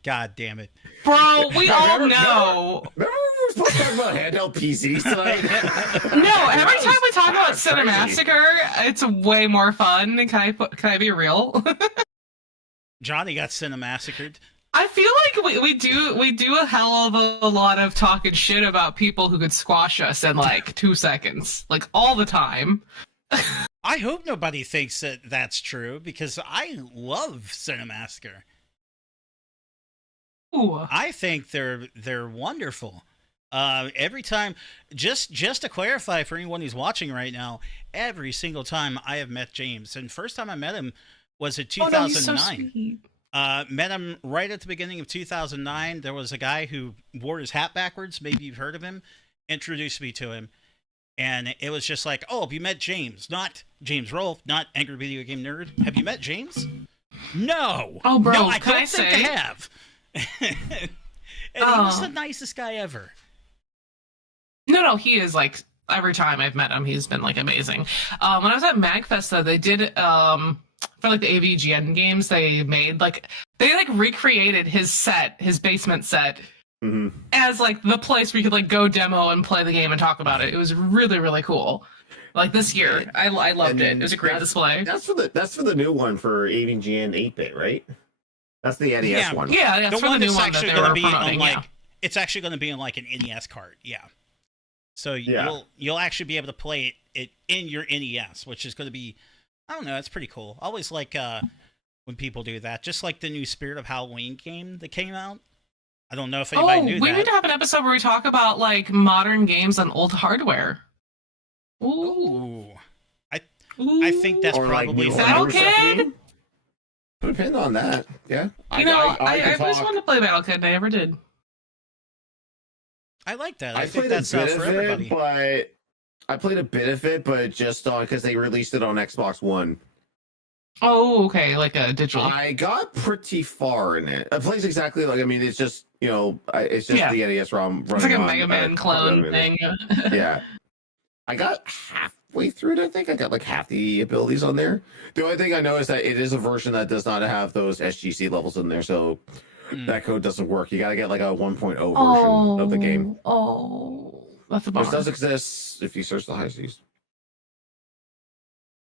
God damn it. Bro, we all know. Remember we were supposed to talk about handheld PCs tonight? No, every time we talk about Cinemassacre, it's way more fun. Can I be real? Johnny got Cinemassacred. I feel like we do a hell of a lot of talking shit about people who could squash us in like 2 seconds, like all the time. I hope nobody thinks that that's true because I love Cinemassacre. Ooh. I think they're wonderful. Every time, just to clarify for anyone who's watching right now, every single time I have met James, and first time I met him was in 2009. Oh, no, he's so sweet. Met him right at the beginning of 2009. There was a guy who wore his hat backwards. Maybe you've heard of him. Introduced me to him. And it was just like, oh, have you met James? Not James Rolfe, not Angry Video Game Nerd. Have you met James? No. Oh, bro, no, I can don't I think say? I have. And he was the nicest guy ever. No, he is like, every time I've met him, he's been like amazing. When I was at MagFest, though, they did, for like the AVGN games, they recreated his basement set. Mm-hmm. As like the place where you could like go demo and play the game and talk about it. It was really, really cool. Like this year, I loved it. It was a great display. That's for the new one for AVGN 8-bit, right? That's the NES one. Yeah, that's for the new one that they were promoting. It's actually going to be in like an NES cart. Yeah. So you'll actually be able to play it in your NES, which is going to be I don't know. It's pretty cool. I always like when people do that. Just like the new Spirit of Halloween game that came out. I don't know if anybody knew that. We need to have an episode where we talk about like modern games on old hardware. Ooh. I think that's probably Battle Kid. Put a pin on that. Yeah. I always wanted to play Battle Kid, and I never did. I like that. I think played that's a bit for of everybody. it, but I played a bit of it, but just on because they released it on Xbox One. Oh, okay, like a digital. I got pretty far in it. It plays exactly like it's just it's just the NES ROM running. It's like a on, Mega Man clone thing. Yeah. I got halfway through it, I think. I got like half the abilities on there. The only thing I know is that it is a version that does not have those SGC levels in there, so that code doesn't work. You gotta get like a 1.0 version of the game. Oh, that's a bummer. Which does exist if you search the high seas.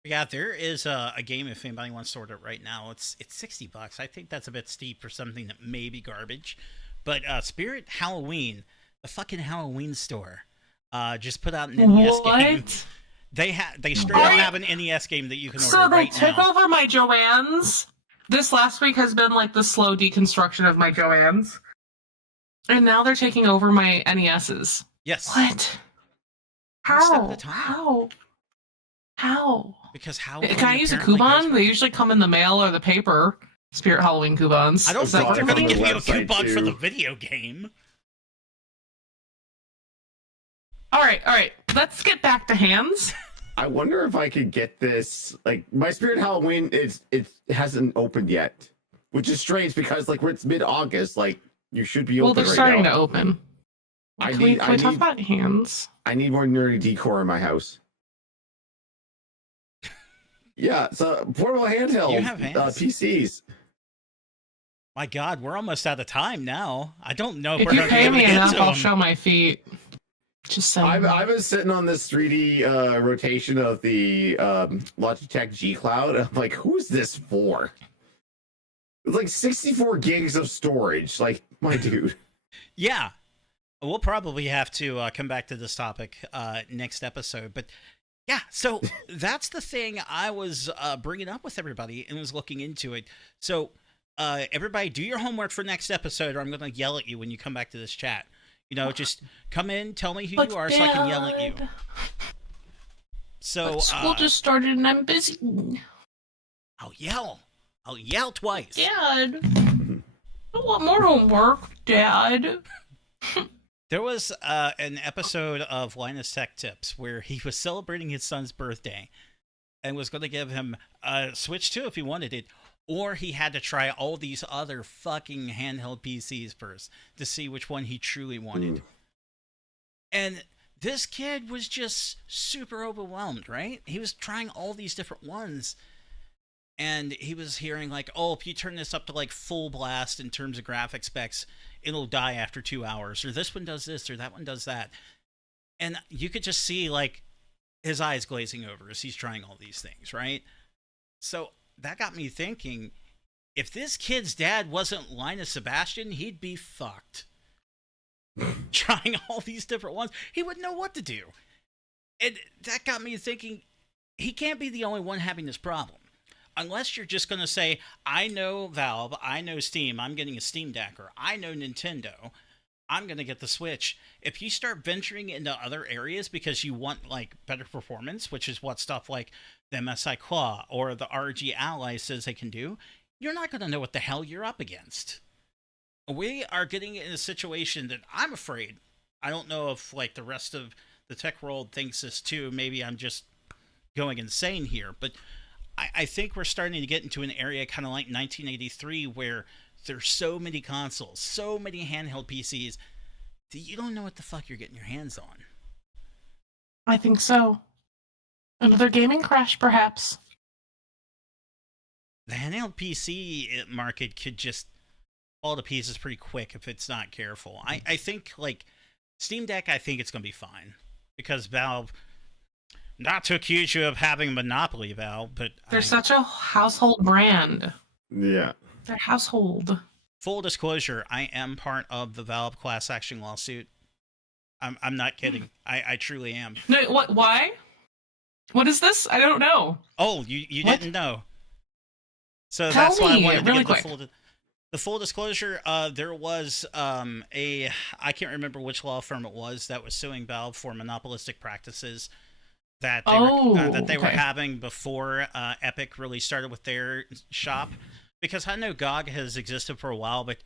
Yeah, there is a game if anybody wants to order it right now. It's $60. I think that's a bit steep for something that may be garbage. But Spirit Halloween, the fucking Halloween store, just put out an NES game. They straight up have an NES game that you can order right now. So they took over my Joanne's. This last week has been like the slow deconstruction of my Joanne's. And now they're taking over my NES's. Yes. What? How? Because how can I use a coupon? They usually come in the mail or the paper. Spirit Halloween coupons. I don't think they're going to give you a coupon for the video game. All right. Let's get back to hands. I wonder if I could get this. Like my Spirit Halloween, it hasn't opened yet, which is strange because like it's mid-August. Like you should be open. Well, they're starting to open. Can we talk about hands? I need more nerdy decor in my house. Yeah, so portable handheld PCs. My God, we're almost out of time now. I don't know if you pay me enough, I'll show my feet. Just saying. I've been sitting on this 3D rotation of the Logitech G Cloud. I'm like, who's this for? It's like 64 gigs of storage. Like, my dude. Yeah, we'll probably have to come back to this topic next episode, but. Yeah, so that's the thing I was bringing up with everybody and was looking into it. So everybody do your homework for next episode or I'm going to yell at you when you come back to this chat. Just come in, tell me who you are so I can yell at you. So school just started and I'm busy. I'll yell twice. Dad, I want more homework, Dad. There was an episode of Linus Tech Tips where he was celebrating his son's birthday and was going to give him a Switch 2 if he wanted it, or he had to try all these other fucking handheld PCs first to see which one he truly wanted. And this kid was just super overwhelmed, right? He was trying all these different ones. And he was hearing like, oh, if you turn this up to like full blast in terms of graphic specs, it'll die after 2 hours. Or this one does this, or that one does that. And you could just see like his eyes glazing over as he's trying all these things, right? So that got me thinking, if this kid's dad wasn't Linus Sebastian, he'd be fucked. Trying all these different ones. He wouldn't know what to do. And that got me thinking, he can't be the only one having this problem. Unless you're just going to say, I know Valve, I know Steam, I'm getting a Steam Deck, or I know Nintendo, I'm going to get the Switch. If you start venturing into other areas because you want like better performance, which is what stuff like the MSI Claw or the RG Ally says they can do, you're not going to know what the hell you're up against. We are getting in a situation that I'm afraid, I don't know if like the rest of the tech world thinks this too, maybe I'm just going insane here, but I think we're starting to get into an area kind of like 1983 where there's so many consoles, so many handheld PCs that you don't know what the fuck you're getting your hands on. I think so. Another gaming crash, perhaps. The handheld PC market could just fall to pieces pretty quick if it's not careful. I think like Steam Deck, I think it's going to be fine because Valve... Not to accuse you of having a monopoly, Val, but... They're such a household brand. Yeah. They're household. Full disclosure, I am part of the Valve class action lawsuit. I'm not kidding. I truly am. No, what? Why? What is this? I don't know. Oh, you didn't know. So Tell that's why I me, wanted to really give quick. the full disclosure. There was I can't remember which law firm it was that was suing Valve for monopolistic practices that they were having before Epic really started with their shop. Because I know GOG has existed for a while, but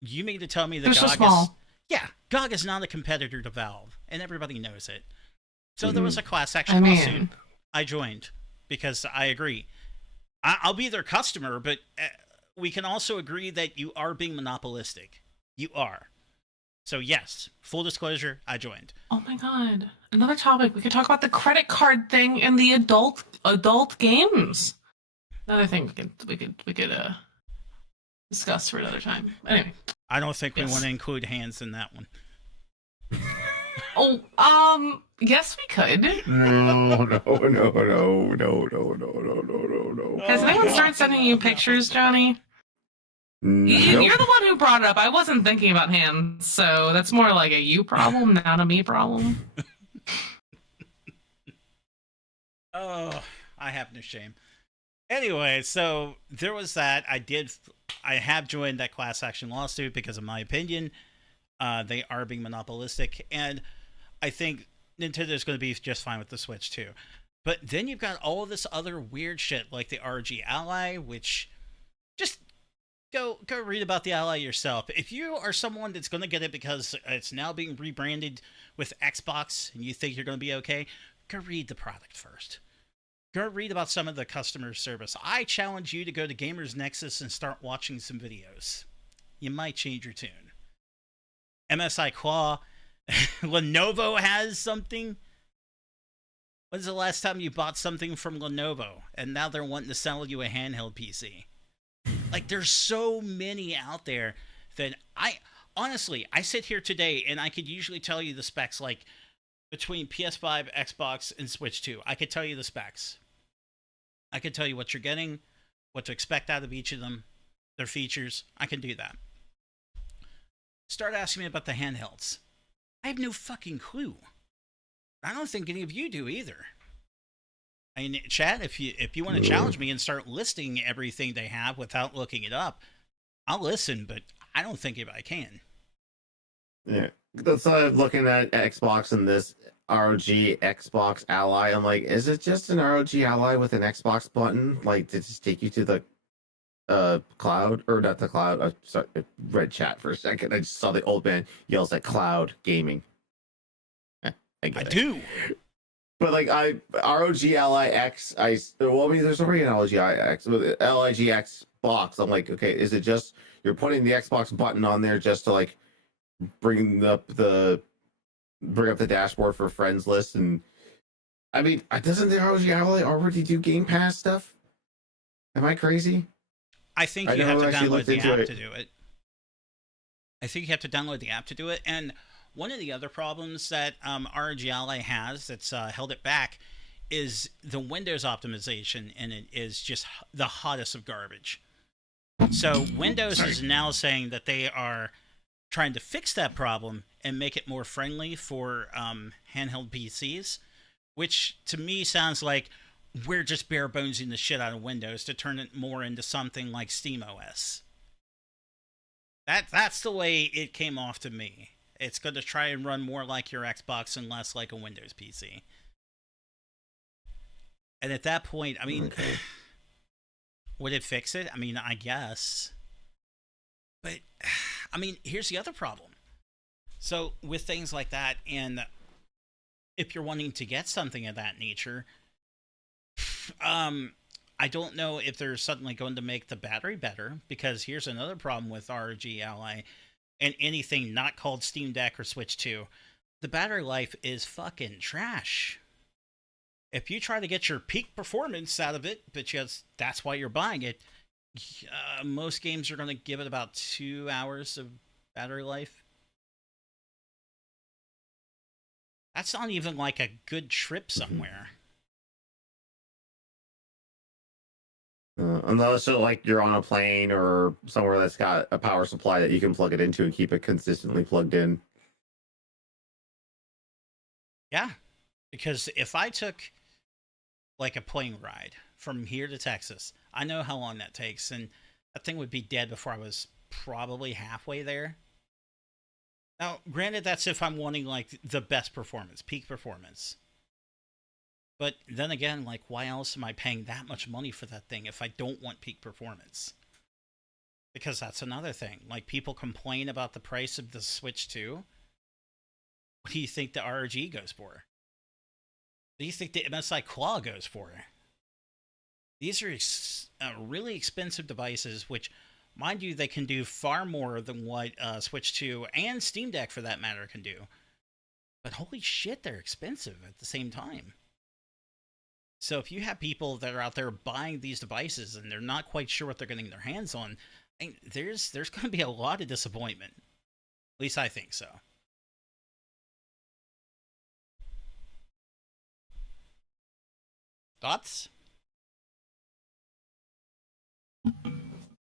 you mean to tell me that They're so small. GOG is not a competitor to Valve, and everybody knows it. So there was a class I action mean, lawsuit. I joined because I agree. I'll be their customer, but we can also agree that you are being monopolistic. You are. So yes, full disclosure, I joined. oh my god. Another topic. We could talk about the credit card thing and the adult games. Another thing we could discuss for another time. Anyway. I don't think we want to include hands in that one. Oh, yes, we could. No. Has anyone started sending you pictures, Johnny? You're the one who brought it up. I wasn't thinking about hands, so that's more like a you problem, not a me problem. Oh, I have no shame. Anyway, so there was that. I have joined that class action lawsuit because, in my opinion, they are being monopolistic, and I think Nintendo's going to be just fine with the Switch too. But then you've got all this other weird shit like the ROG Ally, which just go read about the Ally yourself. If you are someone that's going to get it because it's now being rebranded with Xbox and you think you're going to be okay, go read the product first. Go read about some of the customer service. I challenge you to go to Gamers Nexus and start watching some videos. You might change your tune. MSI Claw. Lenovo has something. When's the last time you bought something from Lenovo? And now they're wanting to sell you a handheld PC. Like, there's so many out there that honestly, I sit here today and I could usually tell you the specs, like, between PS5, Xbox, and Switch 2. I could tell you the specs. I could tell you what you're getting, what to expect out of each of them, their features. I can do that. Start asking me about the handhelds. I have no fucking clue. I don't think any of you do either. I mean, chat, if you want to challenge me and start listing everything they have without looking it up, I'll listen, but I don't think I can. Yeah, that's looking at Xbox and this ROG Xbox Ally. I'm like, is it just an ROG Ally with an Xbox button, like to just take you to the cloud, or not the cloud? I sorry, read chat for a second. I just saw the old man yells at cloud gaming. I do. But like ROG Ally X, there's already an ROG X with LIG X box. I'm like, okay, is it just you're putting the Xbox button on there just to like bring up the dashboard for friends list? And I mean, doesn't the ROG Ally already do Game Pass stuff? Am I crazy? I think you have to download the app to do it. I think you have to download the app to do it. And one of the other problems that ROG Ally has that's held it back is the Windows optimization, and it is just the hottest of garbage. So Windows is now saying that they are trying to fix that problem and make it more friendly for handheld PCs, which to me sounds like we're just bare bonesing the shit out of Windows to turn it more into something like SteamOS. That's the way it came off to me. It's going to try and run more like your Xbox and less like a Windows PC. And at that point, I mean, would it fix it? I mean, I guess. But, I mean, here's the other problem. So, with things like that, and if you're wanting to get something of that nature, I don't know if they're suddenly going to make the battery better, because here's another problem with ROG Ally and anything not called Steam Deck or Switch 2. The battery life is fucking trash. If you try to get your peak performance out of it, because that's why you're buying it, most games are going to give it about 2 hours of battery life. That's not even like a good trip somewhere. Unless like you're on a plane or somewhere that's got a power supply that you can plug it into and keep it consistently plugged in. Yeah, because if I took like a plane ride from here to Texas. I know how long that takes, and that thing would be dead before I was probably halfway there. Now, granted, that's if I'm wanting like the best performance, peak performance. But then again, like, why else am I paying that much money for that thing if I don't want peak performance? Because that's another thing. Like, people complain about the price of the Switch 2. What do you think the ROG goes for? What do you think the MSI Claw goes for? These are really expensive devices, which, mind you, they can do far more than what Switch 2 and Steam Deck, for that matter, can do. But holy shit, they're expensive at the same time. So if you have people that are out there buying these devices and they're not quite sure what they're getting their hands on, there's going to be a lot of disappointment. At least I think so. Thoughts?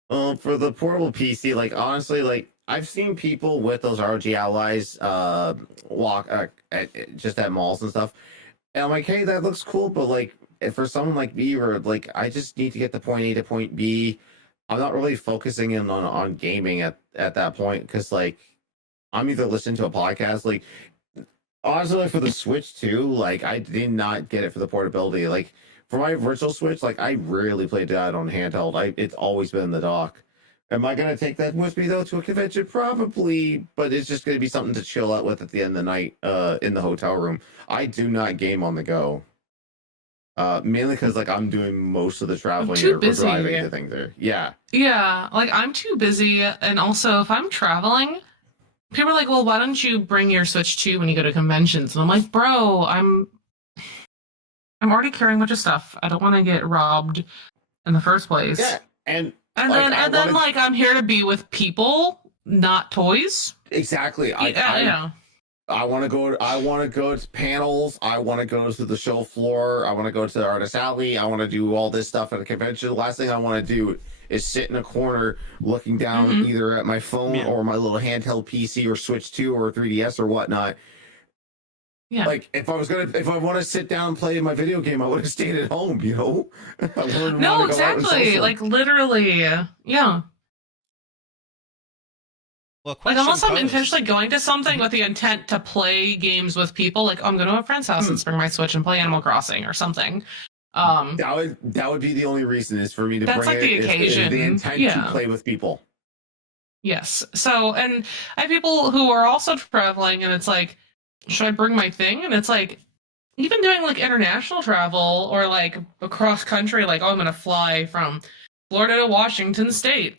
For the portable PC, like, honestly, like, I've seen people with those ROG Allies walk just at malls and stuff, and I'm like, hey, that looks cool, but like, for someone like me, where like I just need to get to point A to point B, I'm not really focusing in on gaming at that point, because like I'm either listening to a podcast. Like, honestly, like, for the Switch 2, like, I did not get it for the portability. Like, for my virtual Switch, like, I rarely played that on handheld. It's always been in the dock. Am I gonna take that with me though to a convention? Probably, but it's just gonna be something to chill out with at the end of the night in the hotel room. I do not game on the go. Mainly because like I'm doing most of the traveling or driving to things there. Yeah. Yeah, like I'm too busy, and also if I'm traveling, people are like, "Well, why don't you bring your Switch 2 when you go to conventions?" And I'm like, "Bro, I'm already carrying a bunch of stuff. I don't want to get robbed in the first place." Yeah, and then like I'm here to be with people, not toys. Exactly. I want to go. I want to go to panels. I want to go to the show floor. I want to go to the artist alley. I want to do all this stuff at a convention. The last thing I want to do is sit in a corner looking down either at my phone or my little handheld PC or Switch 2 or 3DS or whatnot. Yeah. Like, if I want to sit down and play my video game, I would have stayed at home. You know. No, exactly. Like, literally. Yeah. Well, like, unless I'm intentionally going to something with the intent to play games with people, like, oh, I'm going to a friend's house and bring my Switch and play Animal Crossing or something. That would be the only reason, is for me to bring the occasion. Is the intent to play with people. Yes. So, and I have people who are also traveling, and it's like, should I bring my thing? And it's like, even doing like international travel or like across country, like, oh, I'm going to fly from Florida to Washington State.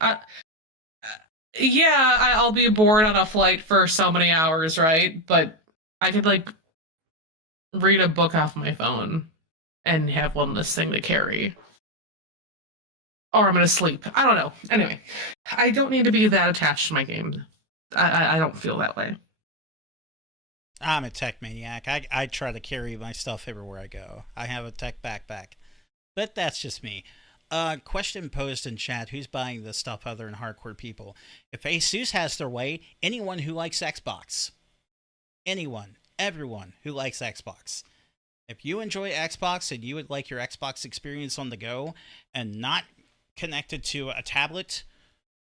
I'll be bored on a flight for so many hours, right? But I could like read a book off my phone and have one less thing to carry. Or I'm gonna sleep. I don't know. Anyway, I don't need to be that attached to my game. I don't feel that way. I'm a tech maniac. I try to carry my stuff everywhere I go. I have a tech backpack. But that's just me. Question posed in chat: who's buying this stuff other than hardcore people? If ASUS has their way, anyone who likes Xbox. Anyone. Everyone who likes Xbox. If you enjoy Xbox and you would like your Xbox experience on the go and not connected to a tablet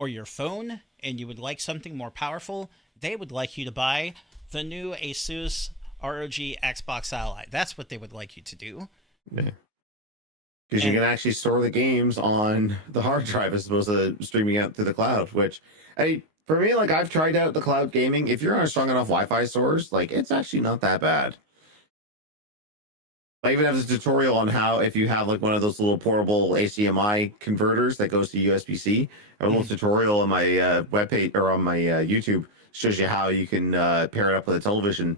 or your phone, and you would like something more powerful, they would like you to buy the new ASUS ROG Xbox Ally. That's what they would like you to do. Yeah. Because you can actually store the games on the hard drive as opposed to streaming out to the cloud, which, for me, like, I've tried out the cloud gaming. If you're on a strong enough Wi-Fi source, like, it's actually not that bad. I even have a tutorial on how, if you have like one of those little portable HDMI converters that goes to USB-C, a little tutorial on my webpage or on my YouTube shows you how you can pair it up with a television,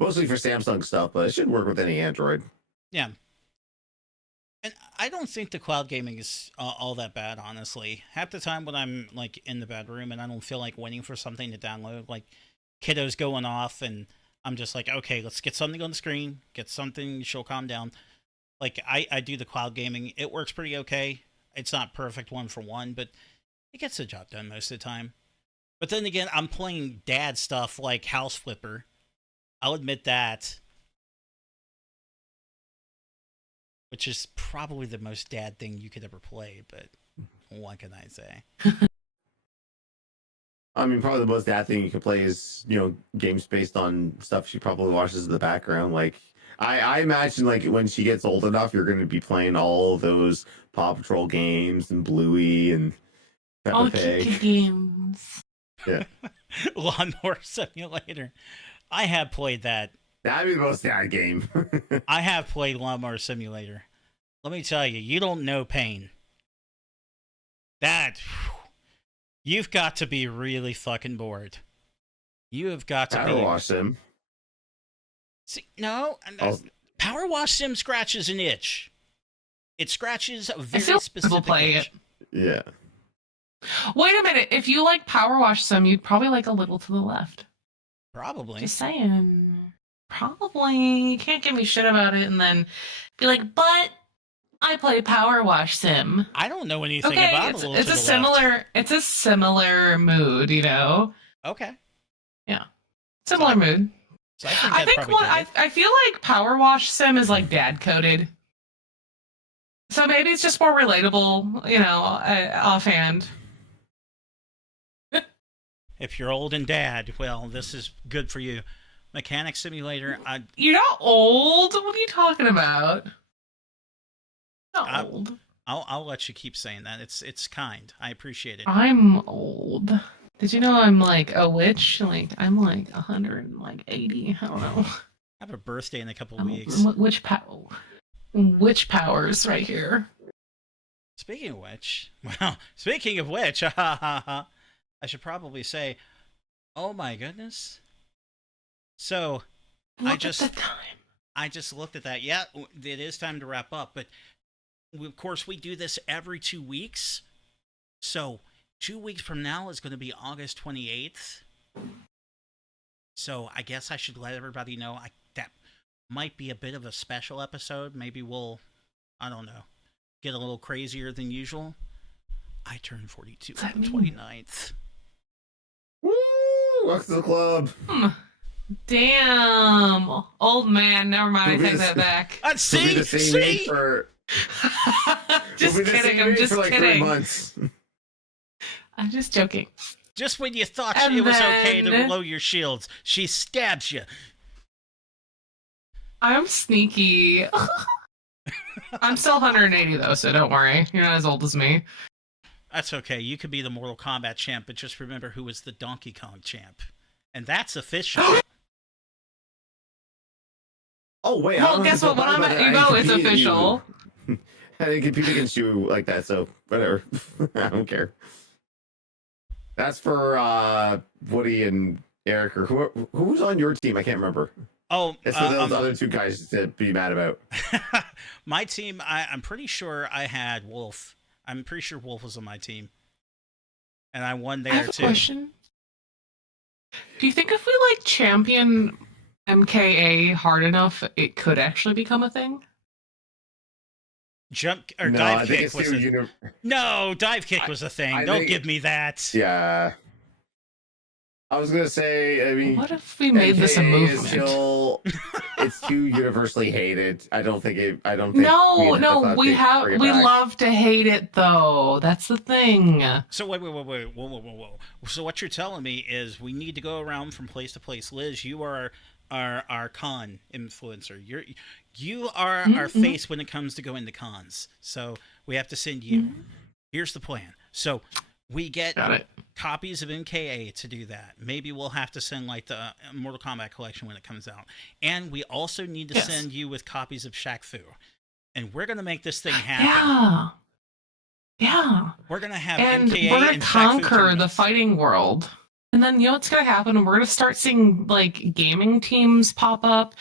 mostly for Samsung stuff, but it should work with any Android. Yeah. And I don't think the cloud gaming is all that bad, honestly. Half the time when I'm like in the bedroom and I don't feel like waiting for something to download, like kiddos going off, and I'm just like, okay, let's get something on the screen, get something, she'll calm down. Like, I do the cloud gaming. It works pretty okay. It's not perfect one for one, but it gets the job done most of the time. But then again, I'm playing dad stuff like House Flipper. I'll admit that. which is probably the most dad thing you could ever play, but what can I say? I mean, probably the most dad thing you can play is, games based on stuff she probably watches in the background. Like, I imagine, like, when she gets old enough, you're going to be playing all those Paw Patrol games and Bluey and Peppa Pig games. Yeah. Lawnmower Simulator. I have played that. That'd be the most dad game. I have played Lawnmower Simulator. Let me tell you, you don't know pain. You've got to be really fucking bored. You have got to Power Wash Sim. See, no, Power Wash Sim scratches an itch. It scratches a very specific itch. Yeah. Wait a minute. If you like Power Wash Sim, you'd probably like A Little to the Left. Probably. Just saying. Probably. You can't give me shit about it and then be like, but I play Power Wash Sim. I don't know anything about it. It's a similar mood, Okay. Yeah. Similar mood. So I feel like Power Wash Sim is like dad coded. So maybe it's just more relatable, offhand. If you're old and dad, well, this is good for you. Mechanic Simulator. You're not old. What are you talking about? Not old. I'll let you keep saying that. It's kind. I appreciate it. I'm old. Did you know I'm like a witch? Like I'm like 180. I don't know. I have a birthday in a couple of weeks. Witch powers right here. Speaking of which, I should probably say, oh my goodness. So, I just looked at that. Yeah, it is time to wrap up, but of course we do this every 2 weeks. So, 2 weeks from now is going to be August 28th. So, I guess I should let everybody know that might be a bit of a special episode. Maybe we'll, I don't know, get a little crazier than usual. I turn 42 on the 29th. Woo! Welcome to the club. Damn. Old man. Never mind. I take that back. See? Just kidding. I'm just kidding. 3 months. I'm just joking. Just when you thought it was okay to lower your shields, she stabs you. I'm sneaky. I'm still 180 though, so don't worry. You're not as old as me. That's okay. You could be the Mortal Kombat champ, but just remember who was the Donkey Kong champ. And that's official. Oh, wait. Well, guess what? When I'm at Evo, it's official. I didn't compete against you like that, so whatever. I don't care. That's for Woody and Eric, or who's on your team? I can't remember. Oh, it's for those other two guys to be mad about. My team, I'm pretty sure I had Wolf. I'm pretty sure Wolf was on my team. And I won there, I have a too. Question. Do you think if we, champion MKA hard enough, it could actually become a thing? Dive kick was No, dive kick was a thing. Don't give me that. Yeah. I was gonna say, I mean, what if we made this a movement? It's too universally hated. I don't think. No, we love to hate it though. That's the thing. So wait, whoa. So what you're telling me is we need to go around from place to place. Liz, you are our con influencer. You are our face when it comes to going to cons. So we have to send you. Here's the plan. So we get copies of MKA to do that. Maybe we'll have to send the Mortal Kombat collection when it comes out. And we also need to send you with copies of Shaq Fu. And we're going to make this thing happen. Yeah. We're going to have and MKA we're going to conquer the fighting world. And then you know what's going to happen? We're going to start seeing gaming teams pop up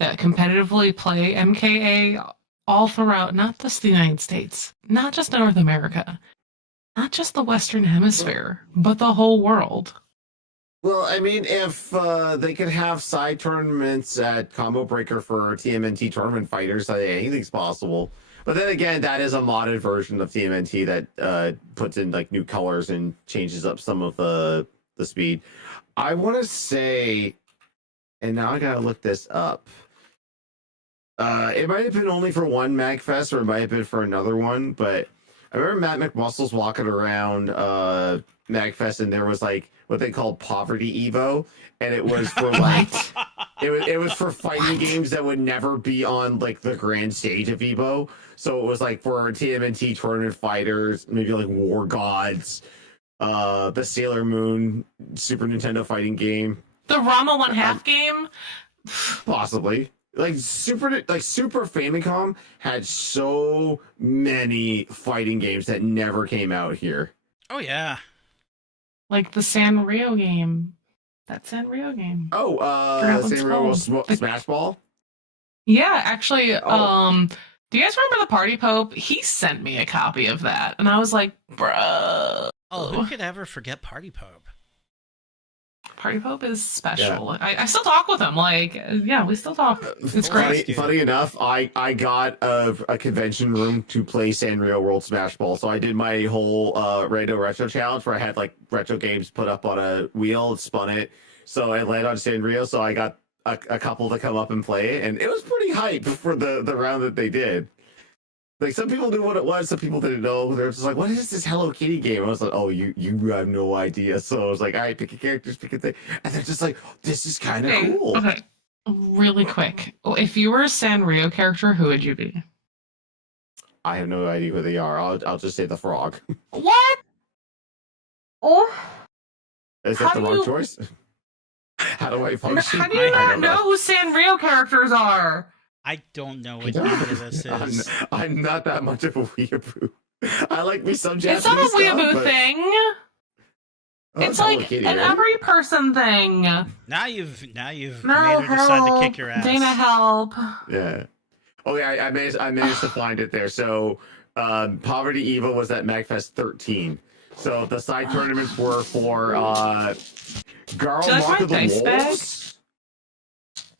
that competitively play MKA all throughout, not just the United States, not just North America, not just the Western Hemisphere, but the whole world. Well, I mean, if they could have side tournaments at Combo Breaker for TMNT tournament fighters, anything's possible. But then again, that is a modded version of TMNT that puts in new colors and changes up some of the speed. I want to say, and now I gotta look this up. It might have been only for one MagFest, or it might have been for another one, but I remember Matt McMuscles walking around MagFest, and there was like what they called Poverty Evo, and it was for like it was for fighting games that would never be on like the grand stage of Evo. So it was like for TMNT tournament fighters, maybe like War Gods, the Sailor Moon Super Nintendo fighting game, the Rama 1/2 game, possibly. Like Super Famicom had so many fighting games that never came out here. Oh yeah. Like the Sanrio game. That Sanrio game. Oh, Sanrio Smash Ball? Yeah, actually, do you guys remember the Party Pope? He sent me a copy of that, and I was like, bro. Oh, who could ever forget Party Pope? Party Pope is special. Yeah. I still talk with him. Like, yeah, we still talk. It's great. Funny enough, I got a convention room to play Sanrio World Smash Ball, so I did my whole Retro challenge where I had like retro games put up on a wheel, spun it, so I landed on Sanrio. So I got a couple to come up and play it, and it was pretty hype for the round that they did. Like, some people knew what it was, some people didn't know. They were just like, what is this Hello Kitty game? I was like, oh, you have no idea. So I was like, all right, pick a character, pick a thing. And they're just like, this is kind of cool. Okay, really quick. If you were a Sanrio character, who would you be? I have no idea who they are. I'll just say the frog. What? Oh. Is that the wrong choice? How do I function? How do you not know who Sanrio characters are? I don't know what any of this is. I'm not that much of a weeaboo. I like me some Japanese stuff. It's not a weeaboo but... thing. It's like Kitty, an right? every person thing. Now you've made her decide to kick your ass. Dana, help. Yeah. Oh yeah, I managed to find it there. So Poverty Evo was at MagFest 13. So the side tournaments were for Garl Mark of the Wolves.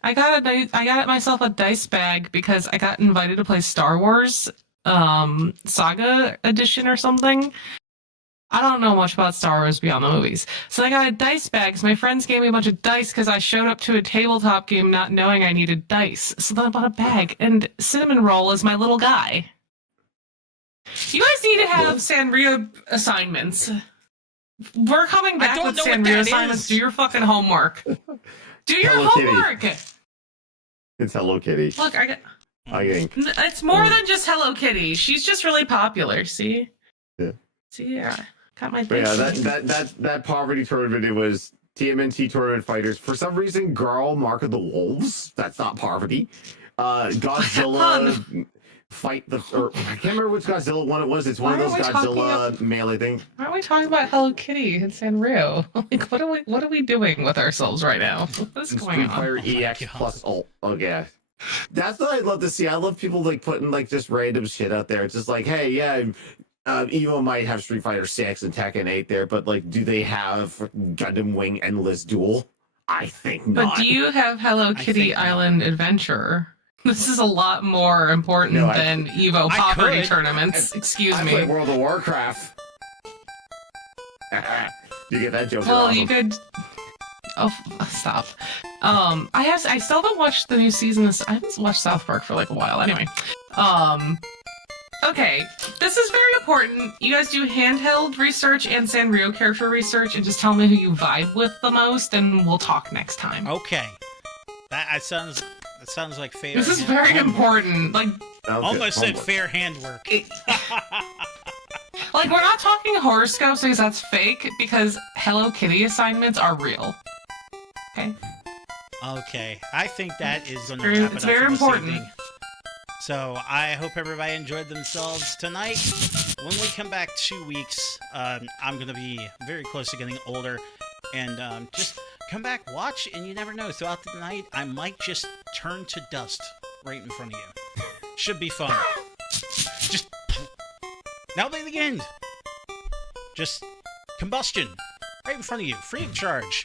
I got myself a dice bag because I got invited to play Star Wars Saga Edition or something. I don't know much about Star Wars beyond the movies. So I got a dice bag. So my friends gave me a bunch of dice because I showed up to a tabletop game not knowing I needed dice. So then I bought a bag, and Cinnamon Roll is my little guy. You guys need to have Sanrio assignments. We're coming back with Sanrio assignments. Do your fucking homework. Do your homework! Kitty. It's Hello Kitty. Look, it's more than just Hello Kitty. She's just really popular, see? Yeah. See, yeah. Got my thing. Yeah, that poverty tournament, it was TMNT tournament fighters. For some reason, Garl Mark of the Wolves. That's not poverty. Godzilla fight the... Or, I can't remember which Godzilla one it was. It's one of those Godzilla melee things. Why are we talking about Hello Kitty and Sanrio? Like, what are we doing with ourselves right now? What's going on? Fire EX plus ult. Oh yeah. That's what I'd love to see. I love people like putting like just random shit out there. It's just like, hey, yeah, Evo might have Street Fighter 6 and Tekken 8 there, but like, do they have Gundam Wing Endless Duel? I think not. But do you have Hello Kitty Island Adventure? This is a lot more important than Evo poverty tournaments. Excuse me. I play World of Warcraft. You get that joke? Well, you could. Oh, stop. I still haven't watched the new season. I haven't watched South Park for like a while. Anyway, okay, this is very important. You guys do handheld research and Sanrio character research, and just tell me who you vibe with the most, and we'll talk next time. Okay, that sounds like fair. This is very important. Like, almost said fair handwork. Like, we're not talking horoscopes because that's fake, because Hello Kitty assignments are real. Okay. Okay, I think that is going to wrap it up. It's very important. Evening. So I hope everybody enjoyed themselves tonight. When we come back 2 weeks, I'm going to be very close to getting older, and just come back, watch, and you never know. Throughout the night, I might just turn to dust right in front of you. Should be fun. Just now play the end. Just combustion right in front of you, free of charge.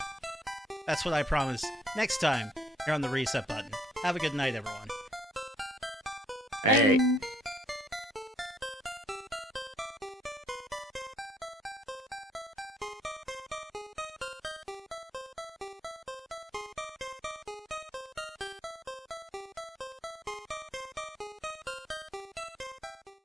That's what I promise. Next time, here on the Reset Button. Have a good night, everyone. Hey.